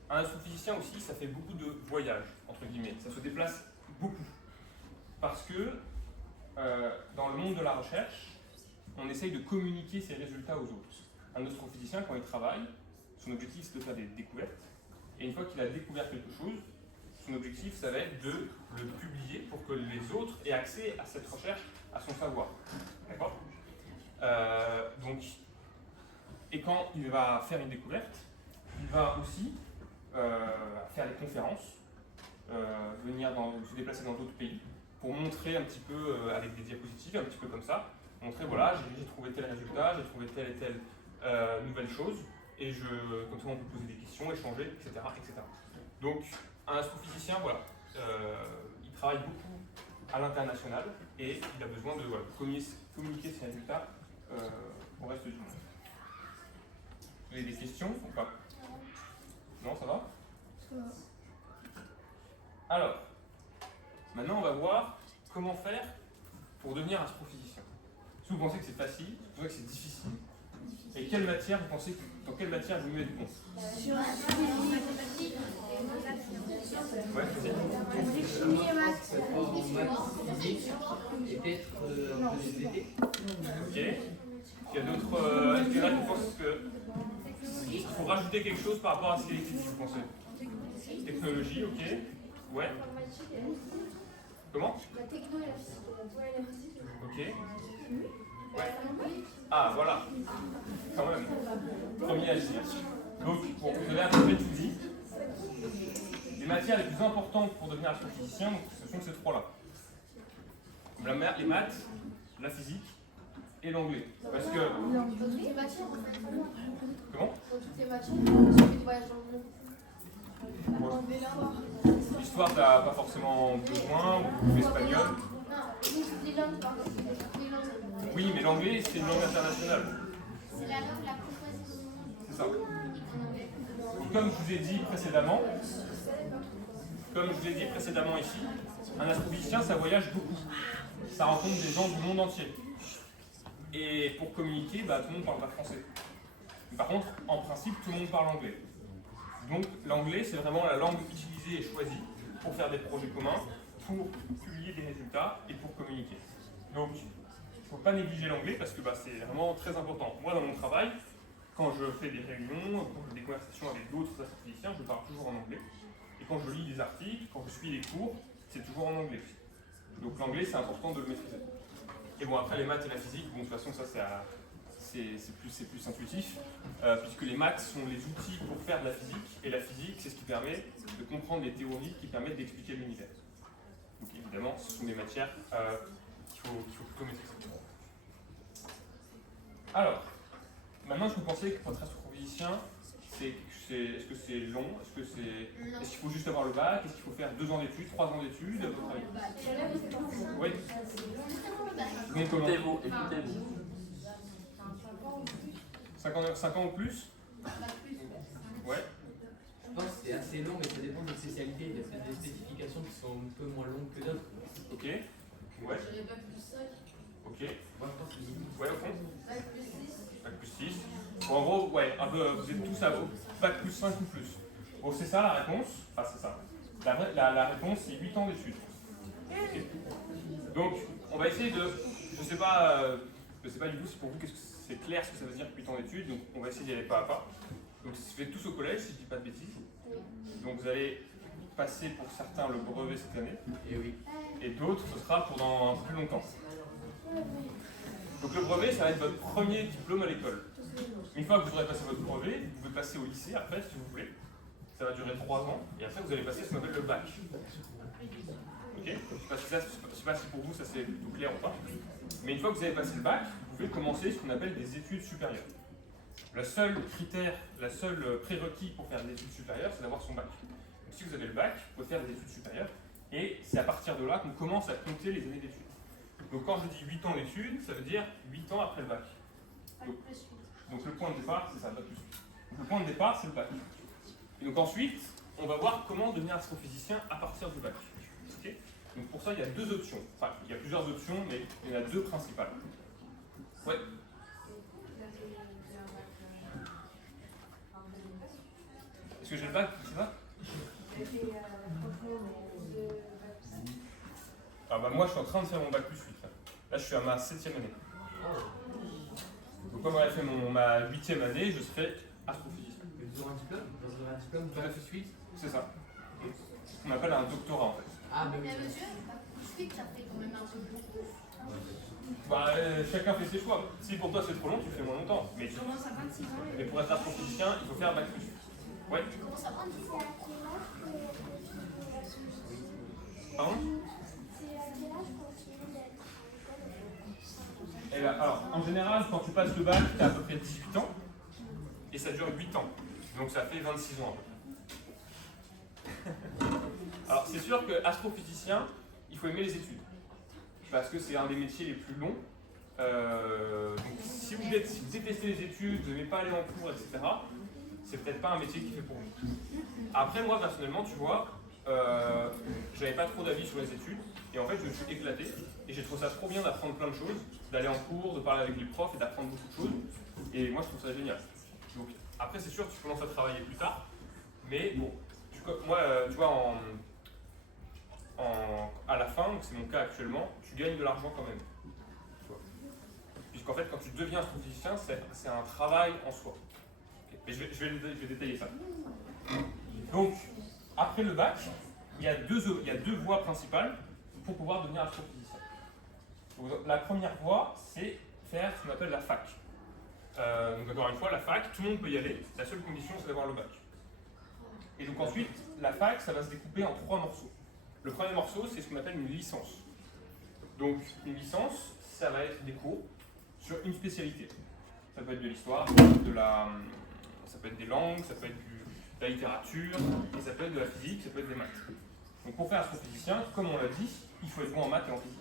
un astrophysicien aussi, ça fait beaucoup de voyages, entre guillemets. Ça se déplace beaucoup. Parce que dans le monde de la recherche, on essaye de communiquer ses résultats aux autres. Un astrophysicien, quand il travaille, son objectif c'est de faire des découvertes. Et une fois qu'il a découvert quelque chose, son objectif ça va être de le publier pour que les autres aient accès à cette recherche, à son savoir. D'accord? Donc, et quand il va faire une découverte, il va aussi faire des conférences, se déplacer dans d'autres pays pour montrer un petit peu avec des diapositives, un petit peu comme ça, montrer voilà, j'ai trouvé tel résultat, j'ai trouvé telle et telle nouvelle chose, et comme ça on peut poser des questions, échanger, etc. etc. Donc un astrophysicien, voilà, il travaille beaucoup à l'international et il a besoin de communiquer ses résultats au reste du monde. Vous avez des questions ou pas? Non, ça va? Alors, maintenant on va voir comment faire pour devenir astrophysicien. Si vous pensez que c'est facile, si vous pensez que c'est difficile, et quelle matière vous pensez dans quelle matière vous mieux être bon? Ouais, Chimie et maths. Physique et peut-être un peu de SVT. Ok. Il y a d'autres. Est-ce qu'il y en a qui pensent qu'il faut rajouter quelque chose par rapport à ce qui est écrit, vous pensez? Technologie, ok. Ouais. Comment? La techno et la physique. Ok. Ouais. Ah, voilà. Quand même. Premier à le dire. Donc, bon, vous avez à peu près tout dit. Les matières les plus importantes pour devenir astrophysicien, ce sont ces trois-là. Les maths, la physique et l'anglais. Parce que. Dans toutes les matières, en fait. Comment? Dans toutes les matières, on fait des voyages dans le monde. Bon, l'histoire, t'as pas forcément besoin, ou l'espagnol. Les langues, pardon. Les langues. Oui, mais l'anglais, c'est une langue internationale. C'est la langue la plus choisie au monde. C'est ça. Et comme je vous ai dit précédemment, ici, un astrophysicien, ça voyage beaucoup. Ça rencontre des gens du monde entier. Et pour communiquer, tout le monde ne parle pas français. Mais par contre, en principe, tout le monde parle anglais. Donc l'anglais, c'est vraiment la langue utilisée et choisie pour faire des projets communs, pour publier des résultats et pour communiquer. Donc, il ne faut pas négliger l'anglais parce que c'est vraiment très important. Moi, dans mon travail, quand je fais des réunions, quand je fais des conversations avec d'autres astrophysiciens, je parle toujours en anglais. Et quand je lis des articles, quand je suis les cours, c'est toujours en anglais. Donc l'anglais, c'est important de le maîtriser. Et bon, après les maths et la physique, bon, de toute façon, ça c'est plus intuitif, puisque les maths sont les outils pour faire de la physique, et la physique, c'est ce qui permet de comprendre les théories qui permettent d'expliquer l'univers. Donc évidemment, ce sont des matières qu'il faut plutôt maîtriser. Alors, maintenant, est-ce que vous pensez que votre astrophysicien, est-ce que c'est long? Est-ce qu'il faut juste avoir le bac? Est-ce qu'il faut faire 2 ans d'études, 3 ans d'études à votre avis? Oui. Donc comment? Écoutez-vous, écoutez-vous. 5 ans ou plus? Ouais. Je pense que c'est assez long, mais ça dépend des spécialités. Il y a peut-être des spécifications qui sont un peu moins longues que d'autres. Ok. Ouais. Je dirais bac plus 5. Ok. Moi, je pense que c'est Ouais, au fond? Bac plus 6. Bac plus 6. Bon, en gros, ouais, un peu, vous êtes tous à bac plus 5 ou plus. Bon, c'est ça la réponse. Enfin, c'est ça. La réponse, c'est 8 ans d'études. Ok. Donc, on va essayer de. Je sais pas du coup si pour vous, qu'est-ce que c'est clair ce que ça veut dire 8 ans d'études. Donc, on va essayer d'y aller pas à pas. Donc, vous faites tous au collège, si je dis pas de bêtises. Donc, vous allez passer pour certains le brevet cette année. Et oui. Et d'autres, ce sera pendant un peu plus longtemps. Donc le brevet, ça va être votre premier diplôme à l'école. Une fois que vous aurez passé votre brevet, vous pouvez passer au lycée après, si vous voulez. Ça va durer 3 ans. Et après, vous allez passer ce qu'on appelle le bac. Ok? Je sais pas si pour vous, ça c'est tout clair ou pas. Mais une fois que vous avez passé le bac, vous pouvez commencer ce qu'on appelle des études supérieures. Le seul critère, la seule prérequis pour faire des études supérieures, c'est d'avoir son bac. Donc, si vous avez le bac, vous pouvez faire des études supérieures. Et c'est à partir de là qu'on commence à compter les années d'études. Donc quand je dis 8 ans d'études, ça veut dire 8 ans après le bac. Donc le point de départ, c'est ça, bac plus 8. Donc le point de départ, c'est le bac. Et donc ensuite, on va voir comment devenir astrophysicien à partir du bac. Okay. Donc pour ça, il y a 2 options. Enfin, il y a plusieurs options, mais il y en a 2 principales. Ouais. Est-ce que j'ai le bac, c'est ça? Moi, je suis en train de faire mon bac plus 8. Là, je suis à ma 7e année. Donc, comme j'aurais fait ma 8e année, je serai astrophysicien. Vous aurez un diplôme? Vous aurez un diplôme bac plus 8? C'est ça. Ce qu'on appelle un doctorat, en fait. Ah, mais oui. Mais monsieur, bac plus 8, ça fait quand même un peu beaucoup. Chacun fait ses choix. Si pour toi c'est trop long, tu fais moins longtemps. Mais, Je commence à 26 ans. mais pour être astrophysicien, il faut faire bac plus 8. Ouais. Je commence à 26 ans. Pardon? C'est à quel âge qu'on finit d'être Eh ben, alors, en général, quand tu passes le bac, tu as à peu près 18 ans. Et ça dure 8 ans. Donc ça fait 26 ans à peu près. Alors c'est sûr que astrophysicien, il faut aimer les études. Parce que c'est un des métiers les plus longs. Donc si vous détestez les études, vous n'aimez pas aller en cours, etc., c'est peut-être pas un métier qui fait pour vous. Après, moi personnellement, tu vois, j'avais pas trop d'avis sur les études. Et en fait, je me suis éclaté. Et j'ai trouvé ça trop bien d'apprendre plein de choses, d'aller en cours, de parler avec les profs et d'apprendre beaucoup de choses. Et moi, je trouve ça génial. Donc, après, c'est sûr que tu commences à travailler plus tard. Mais bon, moi, tu vois, à la fin, c'est mon cas actuellement, tu gagnes de l'argent quand même. Puisqu'en fait, quand tu deviens astrophysicien, c'est un travail en soi. Okay. Mais je vais détailler ça. Donc, après le bac, il y a deux voies principales pour pouvoir devenir astrophysicien. Donc, la première voie, c'est faire ce qu'on appelle la fac. Donc encore une fois, la fac, tout le monde peut y aller. La seule condition, c'est d'avoir le bac. Et donc ensuite, la fac, ça va se découper en 3 morceaux. Le premier morceau, c'est ce qu'on appelle une licence. Donc une licence, ça va être des cours sur une spécialité. Ça peut être de l'histoire, ça peut être des langues, ça peut être de la littérature, et ça peut être de la physique, ça peut être des maths. Donc pour faire astrophysicien, comme on l'a dit, il faut être bon en maths et en physique.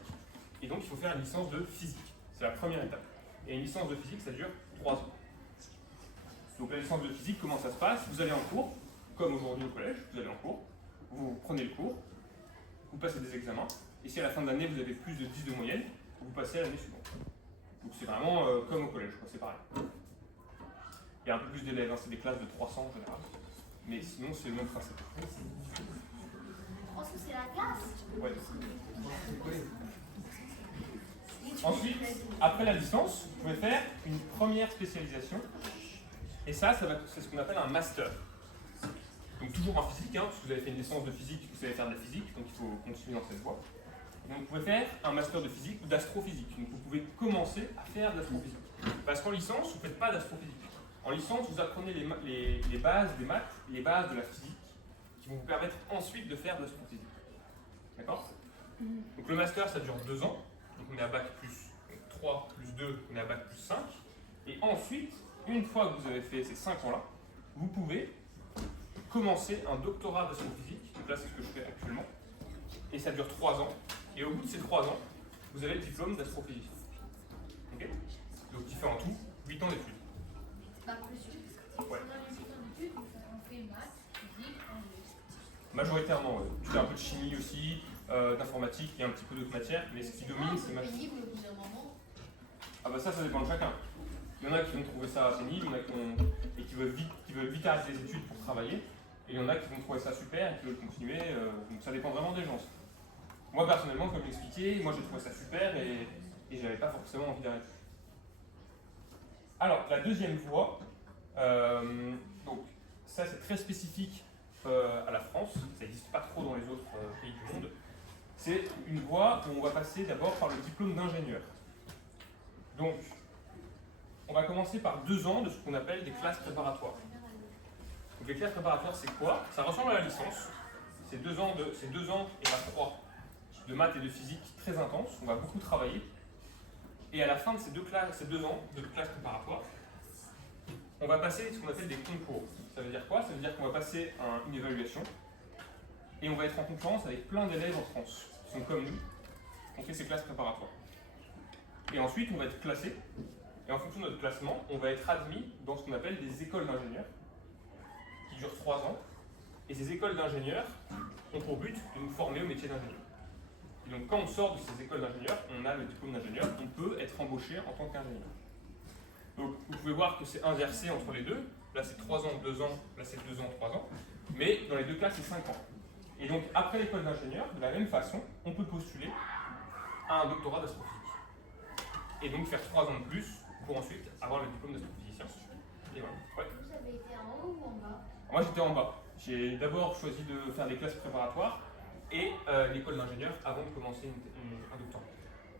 Et donc il faut faire une licence de physique. C'est la première étape. Et une licence de physique, ça dure 3 ans. Donc la licence de physique, comment ça se passe? Vous allez en cours, comme aujourd'hui au collège, vous allez en cours, vous prenez le cours, vous passez des examens, et si à la fin de l'année vous avez plus de 10 de moyenne, vous passez à l'année suivante. Donc c'est vraiment comme au collège, c'est pareil. Il y a un peu plus d'élèves, hein, c'est des classes de 300 en général. Mais sinon c'est le même principe. Je pense que c'est la classe. Ouais. Ensuite, après la licence, vous pouvez faire une première spécialisation. Et ça c'est ce qu'on appelle un master. Donc toujours en physique, hein, parce que vous avez fait une licence de physique, vous savez faire de la physique, donc il faut continuer dans cette voie. Donc vous pouvez faire un master de physique ou d'astrophysique. Donc vous pouvez commencer à faire de l'astrophysique. Parce qu'en licence, vous ne faites pas d'astrophysique. En licence, vous apprenez les bases des maths, les bases de la physique, qui vont vous permettre ensuite de faire de l'astrophysique. D'accord? Donc le master, ça dure 2 ans. Donc on est à bac plus 3 plus 2, on est à bac plus 5. Et ensuite, une fois que vous avez fait ces 5 ans-là, vous pouvez commencer un doctorat d'astrophysique. Donc là, c'est ce que je fais actuellement. Et ça dure 3 ans. Et au bout de ces 3 ans, vous avez le diplôme d'astrophysicien. Ok? Donc qui fait en tout 8 ans d'études. Bac plus 8. Ouais. Dans les 8 ans d'études, on fait maths, physique, anglais. Majoritairement, ouais. Tu fais un peu de chimie aussi, d'informatique et un petit peu d'autres matières, mais ce qui domine, c'est maths. pénible au bout d'un moment. Ah bah ça dépend de chacun. Il y en a qui vont trouver ça pénible, il y en a qui veulent vite arrêter les études pour travailler, et il y en a qui vont trouver ça super et qui veulent continuer, donc ça dépend vraiment des gens. Moi personnellement, comme j'expliquais, moi j'ai trouvé ça super et j'avais pas forcément envie d'arrêter. Alors, la deuxième voie, donc ça c'est très spécifique à la France, ça n'existe pas trop dans les autres pays du monde. C'est une voie où on va passer d'abord par le diplôme d'ingénieur. Donc, on va commencer par 2 ans de ce qu'on appelle des classes préparatoires. Donc les classes préparatoires, c'est quoi? Ça ressemble à la licence. C'est 2 ans et pas 3 de maths et de physique très intenses. On va beaucoup travailler. Et à la fin de ces 2 ans de classes préparatoires, on va passer ce qu'on appelle des concours. Ça veut dire quoi? Ça veut dire qu'on va passer une évaluation et on va être en concurrence avec plein d'élèves en France qui sont comme nous. On fait ces classes préparatoires. Et ensuite, on va être classé. Et en fonction de notre classement, on va être admis dans ce qu'on appelle des écoles d'ingénieurs qui durent 3 ans. Et ces écoles d'ingénieurs ont pour but de nous former au métier d'ingénieur. Et donc quand on sort de ces écoles d'ingénieurs, on a le diplôme d'ingénieur, on peut être embauché en tant qu'ingénieur. Donc vous pouvez voir que c'est inversé entre les deux. Là c'est 3 ans, 2 ans, là c'est 2 ans, 3 ans. Mais dans les deux cas c'est 5 ans. Et donc après l'école d'ingénieur, de la même façon, on peut postuler à un doctorat d'astrophysique. Et donc faire 3 ans de plus pour ensuite avoir le diplôme d'astrophysicien. Et voilà. Ouais. Vous avez été en haut ou en bas? Moi j'étais en bas. J'ai d'abord choisi de faire des classes préparatoires et l'école d'ingénieur avant de commencer un doctorat.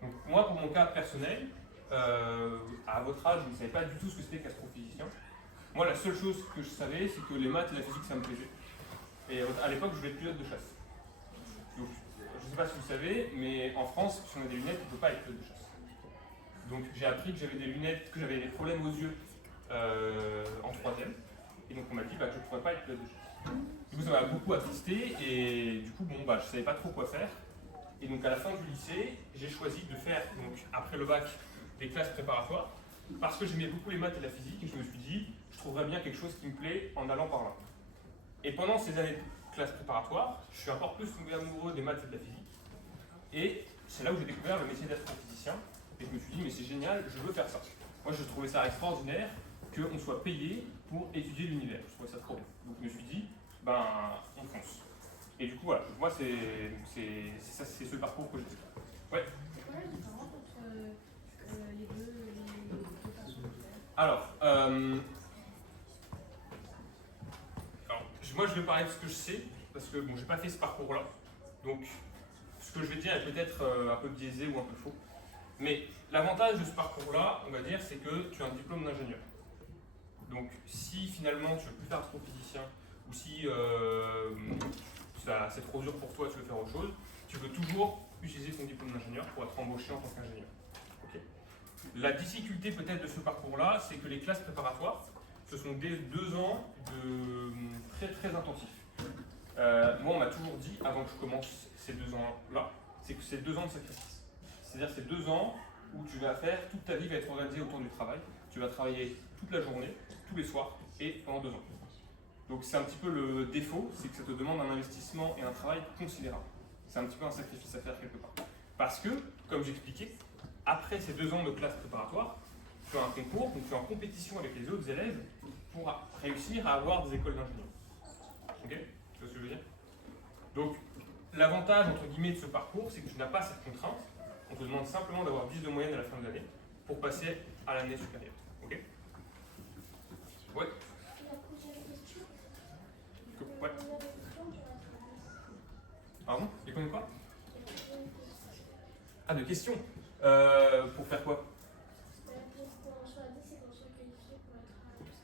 Donc moi pour mon cas personnel, à votre âge je ne savais pas du tout ce que c'était qu'astrophysicien. Moi la seule chose que je savais c'est que les maths et la physique ça me plaisait. Et à l'époque je voulais être pilote de chasse. Donc je ne sais pas si vous savez, mais en France si on a des lunettes on ne peut pas être pilote de chasse. Donc j'ai appris que j'avais des lunettes, que j'avais des problèmes aux yeux en 3e. Et donc on m'a dit que je ne pourrais pas être pilote de chasse. Du coup ça m'a beaucoup attristé et du coup je ne savais pas trop quoi faire. Et donc à la fin du lycée, j'ai choisi de faire, donc, après le bac, des classes préparatoires parce que j'aimais beaucoup les maths et la physique et je me suis dit je trouverais bien quelque chose qui me plaît en allant par là. Et pendant ces années de classes préparatoires, je suis encore plus tombé amoureux des maths et de la physique. Et c'est là où j'ai découvert le métier d'astrophysicien. Et je me suis dit, mais c'est génial, je veux faire ça. Moi, je trouvais ça extraordinaire qu'on soit payé pour étudier l'univers. Je trouvais ça trop bien. Donc, je me suis dit, on fonce. Et du coup, voilà, moi, c'est ce parcours que j'ai fait. Ouais. C'est quoi la différence entre les deux façons de faire? Alors, moi, je vais parler de ce que je sais, parce que bon, j'ai pas fait ce parcours-là. Donc, ce que je vais dire est peut-être un peu biaisé ou un peu faux. Mais l'avantage de ce parcours-là, on va dire, c'est que tu as un diplôme d'ingénieur. Donc si finalement tu ne veux plus faire astrophysicien, ou si c'est trop dur pour toi, tu veux faire autre chose, tu peux toujours utiliser ton diplôme d'ingénieur pour être embauché en tant qu'ingénieur. Okay. La difficulté peut-être de ce parcours-là, c'est que les classes préparatoires, ce sont des 2 ans de très très intensifs. Moi, on m'a toujours dit, avant que je commence ces 2 ans-là, c'est que c'est 2 ans de sacrifice. C'est-à-dire c'est 2 ans où tu vas faire, toute ta vie va être organisée autour du travail. Tu vas travailler toute la journée, tous les soirs, et pendant 2 ans. Donc c'est un petit peu le défaut, c'est que ça te demande un investissement et un travail considérable. C'est un petit peu un sacrifice à faire quelque part. Parce que, comme j'expliquais, après ces 2 ans de classe préparatoire, tu as un concours, donc tu es en compétition avec les autres élèves pour réussir à avoir des écoles d'ingénieurs. Ok? Tu vois ce que je veux dire? Donc, l'avantage, entre guillemets, de ce parcours, c'est que tu n'as pas cette contrainte. On te demande simplement d'avoir 10 de moyenne à la fin de l'année pour passer à l'année supérieure. Ok? Ouais? La prochaine question. Ouais. Pardon? Il y a combien de quoi? Ah, de questions? Pour faire quoi?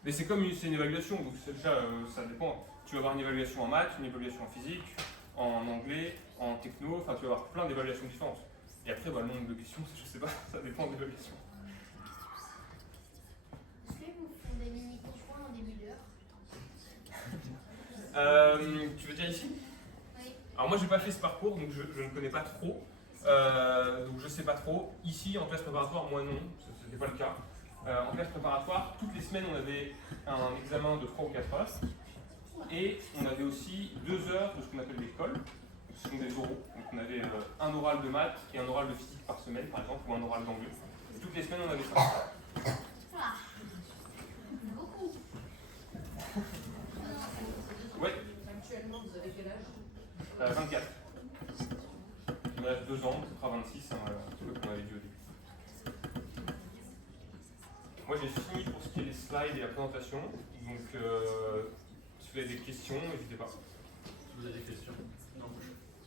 Mais c'est comme c'est une évaluation, donc c'est déjà, ça dépend. Tu vas avoir une évaluation en maths, une évaluation en physique, en anglais, en techno, enfin tu vas avoir plein d'évaluations différentes. Et après, le nombre de questions, je sais pas, ça dépend de l'évaluation. Est-ce que vous font des mini-contrôles en début d'heure? Tu veux dire ici? Oui. Alors moi j'ai pas fait ce parcours, donc je ne connais pas trop. Donc je sais pas trop. Ici, en classe préparatoire, moi non, ce n'était pas le cas. En classe préparatoire, toutes les semaines on avait un examen de 3 ou 4 heures. Et on avait aussi 2 heures de ce qu'on appelle l'école. Ce sont des oraux. Donc on avait un oral de maths et un oral de physique par semaine, par exemple, ou un oral d'anglais. Et toutes les semaines on avait ça. Voilà. Beaucoup. Ouais. Actuellement, vous avez quel âge 24. Il me reste 2 ans, ce sera 26, hein, un petit peu comme on avait dit au début. Moi j'ai fini pour ce qui est les slides et la présentation. Donc si vous avez des questions, n'hésitez pas. Si vous avez des questions? Non.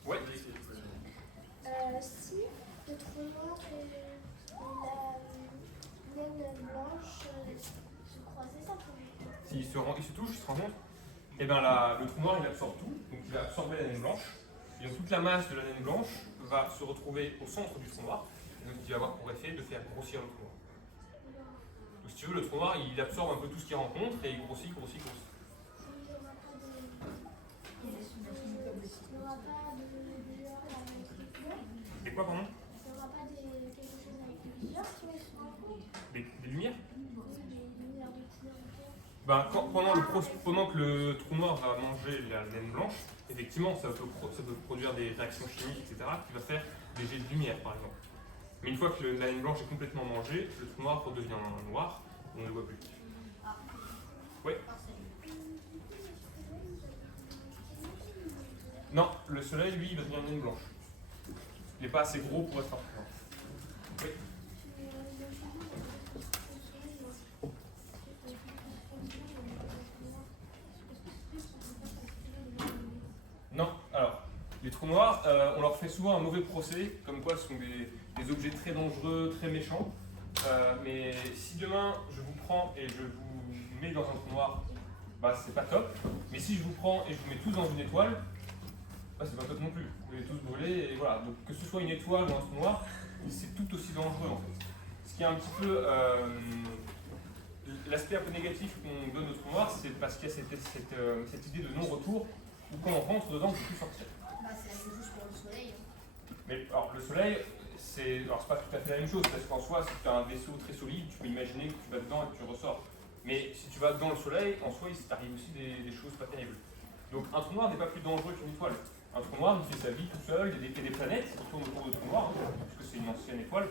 Ouais. Si le trou noir et la naine blanche se croisaient, ça pourrait. S'il se touche, il se rencontre, et ben le trou noir il absorbe tout, donc il va absorber la naine blanche. Et donc toute la masse de la naine blanche va se retrouver au centre du trou noir, et donc il va avoir pour effet de faire grossir le trou noir. Donc si tu veux, le trou noir il absorbe un peu tout ce qu'il rencontre et il grossit, grossit, grossit. Il n'y aura pas de lueur avec les lueurs. Et quoi, pardon? Il n'y aura pas quelque chose avec les lueurs qui va se rencontrer. Des lumières? Oui, des lumières de couleur. Ben, pendant que le trou noir va manger la naine blanche, effectivement ça peut produire des réactions chimiques, etc., qui va faire des jets de lumière par exemple. Mais une fois que la naine blanche est complètement mangée, le trou noir redevient noir, on ne le voit plus. Oui. Non, le soleil, lui, il va devenir une naine blanche. Il n'est pas assez gros pour être transparent. Oui. Non, alors, les trous noirs, on leur fait souvent un mauvais procès, comme quoi ce sont des objets très dangereux, très méchants. Mais si demain je vous prends et je vous mets dans un trou noir, bah c'est pas top. Mais si je vous prends et je vous mets tous dans une étoile, bah c'est pas top non plus. Vous allez tous brûler et voilà. Donc que ce soit une étoile ou un trou noir, c'est tout aussi dangereux en fait. Ce qui est un petit peu l'aspect un peu négatif qu'on donne au trou noir, c'est parce qu'il y a cette idée de non-retour où quand on rentre dedans, on ne peut plus sortir. Bah, c'est la même chose pour le soleil. Mais alors le soleil, c'est pas tout à fait la même chose, parce qu'en soi, si tu as un vaisseau très solide, tu peux imaginer que tu vas dedans et que tu ressors. Mais si tu vas dans le soleil, en soi, il t'arrive aussi des choses pas terribles. Donc un trou noir n'est pas plus dangereux qu'une étoile. Un trou noir, il fait sa vie tout seul, il y a des planètes qui tournent autour du trou noir, hein, puisque c'est une ancienne étoile,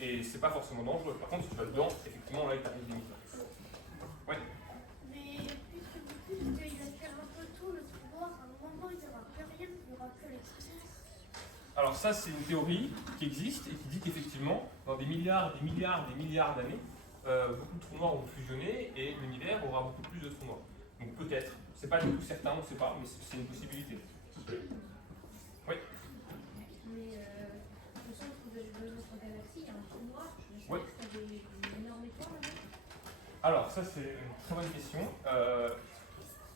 et c'est pas forcément dangereux. Par contre, si tu vas dedans, effectivement, là, il t'arrive des microbes. Ouais. Mais puisque du coup, il va faire un peu tout le trou noir, à un moment, il n'y aura plus rien, il n'y aura que l'espace. Alors ça, c'est une théorie qui existe et qui dit qu'effectivement, dans des milliards d'années, beaucoup de trous noirs vont fusionner et l'univers aura beaucoup plus de trous noirs. Donc peut-être, c'est pas du tout certain, on ne sait pas, mais c'est une possibilité. Oui. Mais le centre de notre galaxie, il y a un trou noir. Je sais Ouais. que c'est des énormes étoiles là-bas. Alors ça, c'est une très bonne question.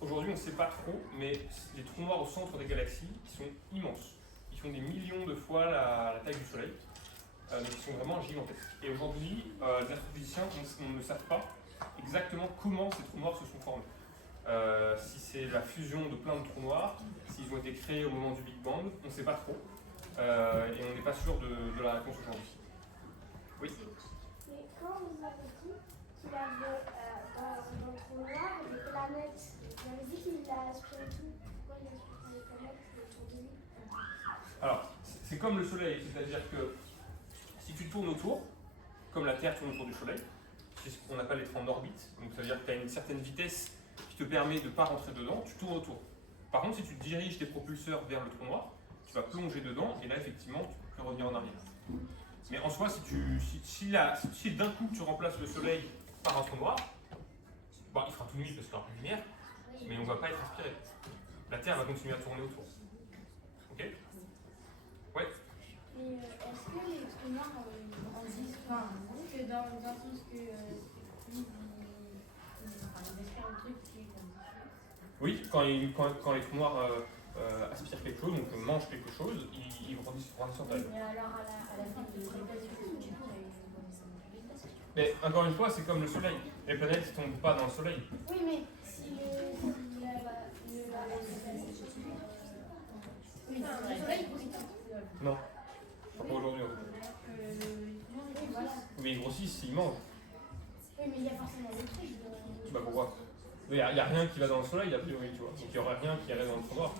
Aujourd'hui, on ne sait pas trop, mais les trous noirs au centre des galaxies, ils sont immenses. Ils font des millions de fois la taille du Soleil. Donc ils sont vraiment gigantesques. Et aujourd'hui, les astrophysiciens ne le savent pas exactement comment ces trous noirs se sont formés. Si c'est la fusion de plein de trous noirs, s'ils ont été créés au moment du Big Bang, on ne sait pas trop. Et on n'est pas sûr de la réponse aujourd'hui. Oui. Mais quand vous avez dit qu'il avait dans le trou noir des planètes, vous avez dit qu'il a aspiré tout. Pourquoi il a aspiré les planètes autour de lui? Alors, c'est comme le Soleil, c'est-à-dire que si tu tournes autour, comme la Terre tourne autour du Soleil, c'est ce qu'on appelle être en orbite, donc ça veut dire que tu as une certaine vitesse qui te permet de ne pas rentrer dedans, tu tournes autour. Par contre, si tu diriges tes propulseurs vers le trou noir, tu vas plonger dedans et là, effectivement, tu peux revenir en arrière. Mais en soi, si d'un coup tu remplaces le Soleil par un trou noir, bon, il fera tout nuit parce qu'il n'y aura plus de lumière, mais on ne va pas être aspiré. La Terre va continuer à tourner autour. Ok? Ouais. Mais est-ce que les trous noirs grandissent que dans le sens que ils aspirent le truc qui grandit? Oui, quand les trous noirs aspirent quelque chose, donc mangent quelque chose, ils grandissent en taille. Mais alors à la fin de l'équation, Mais encore une fois, c'est comme le Soleil. Les planètes ne tombent pas dans le Soleil. oui, mais si le soleil grossit. Non. Pas aujourd'hui. Mais ils grossissent s'ils mangent. Oui, mais il y a forcément des trucs. Bah pourquoi? Il n'y a rien qui va dans le Soleil, a priori, tu vois. Donc il n'y aura rien qui irait dans le trou noir.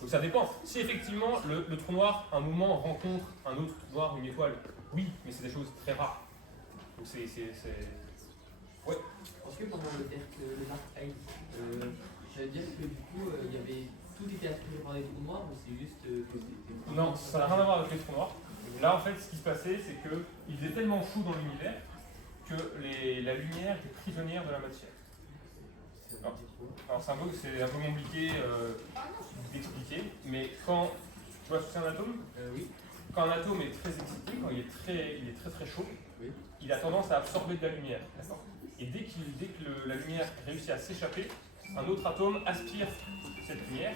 Donc ça dépend. Si effectivement le trou noir, à un moment, rencontre un autre trou noir, une étoile, oui, mais c'est des choses très rares. Donc c'est... Ouais. Est-ce que pendant le Dark Age, ça veut dire que du coup, tout était aspiré par des trous noirs ou c'est juste que c'était... Non, ça n'a rien à voir avec les trous noirs. Là, en fait, ce qui se passait, c'est qu'il faisait tellement chaud dans l'univers que la lumière était prisonnière de la matière. Alors c'est un peu compliqué d'expliquer, mais quand tu vois ce que c'est un atome, Oui. quand un atome est très excité, quand il est très chaud, Oui. il a tendance à absorber de la lumière. Et dès que la lumière réussit à s'échapper, un autre atome aspire cette lumière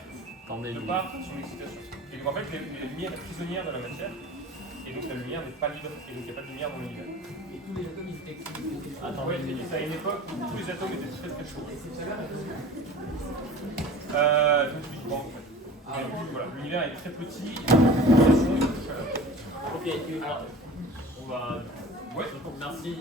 de par son excitation. Et donc en fait, la lumière est prisonnière de la matière, et donc la lumière n'est pas libre, et donc il n'y a pas de lumière dans l'univers. Et tous les atomes, ils étaient excités. Oui, c'est à une époque où tous les atomes étaient très chauds. Et c'est ça là, Donc du Big Bang, en fait. Et donc, voilà, l'univers est très petit, et donc la pression est très chaleur. Ok, alors, on va. Ouais. Merci.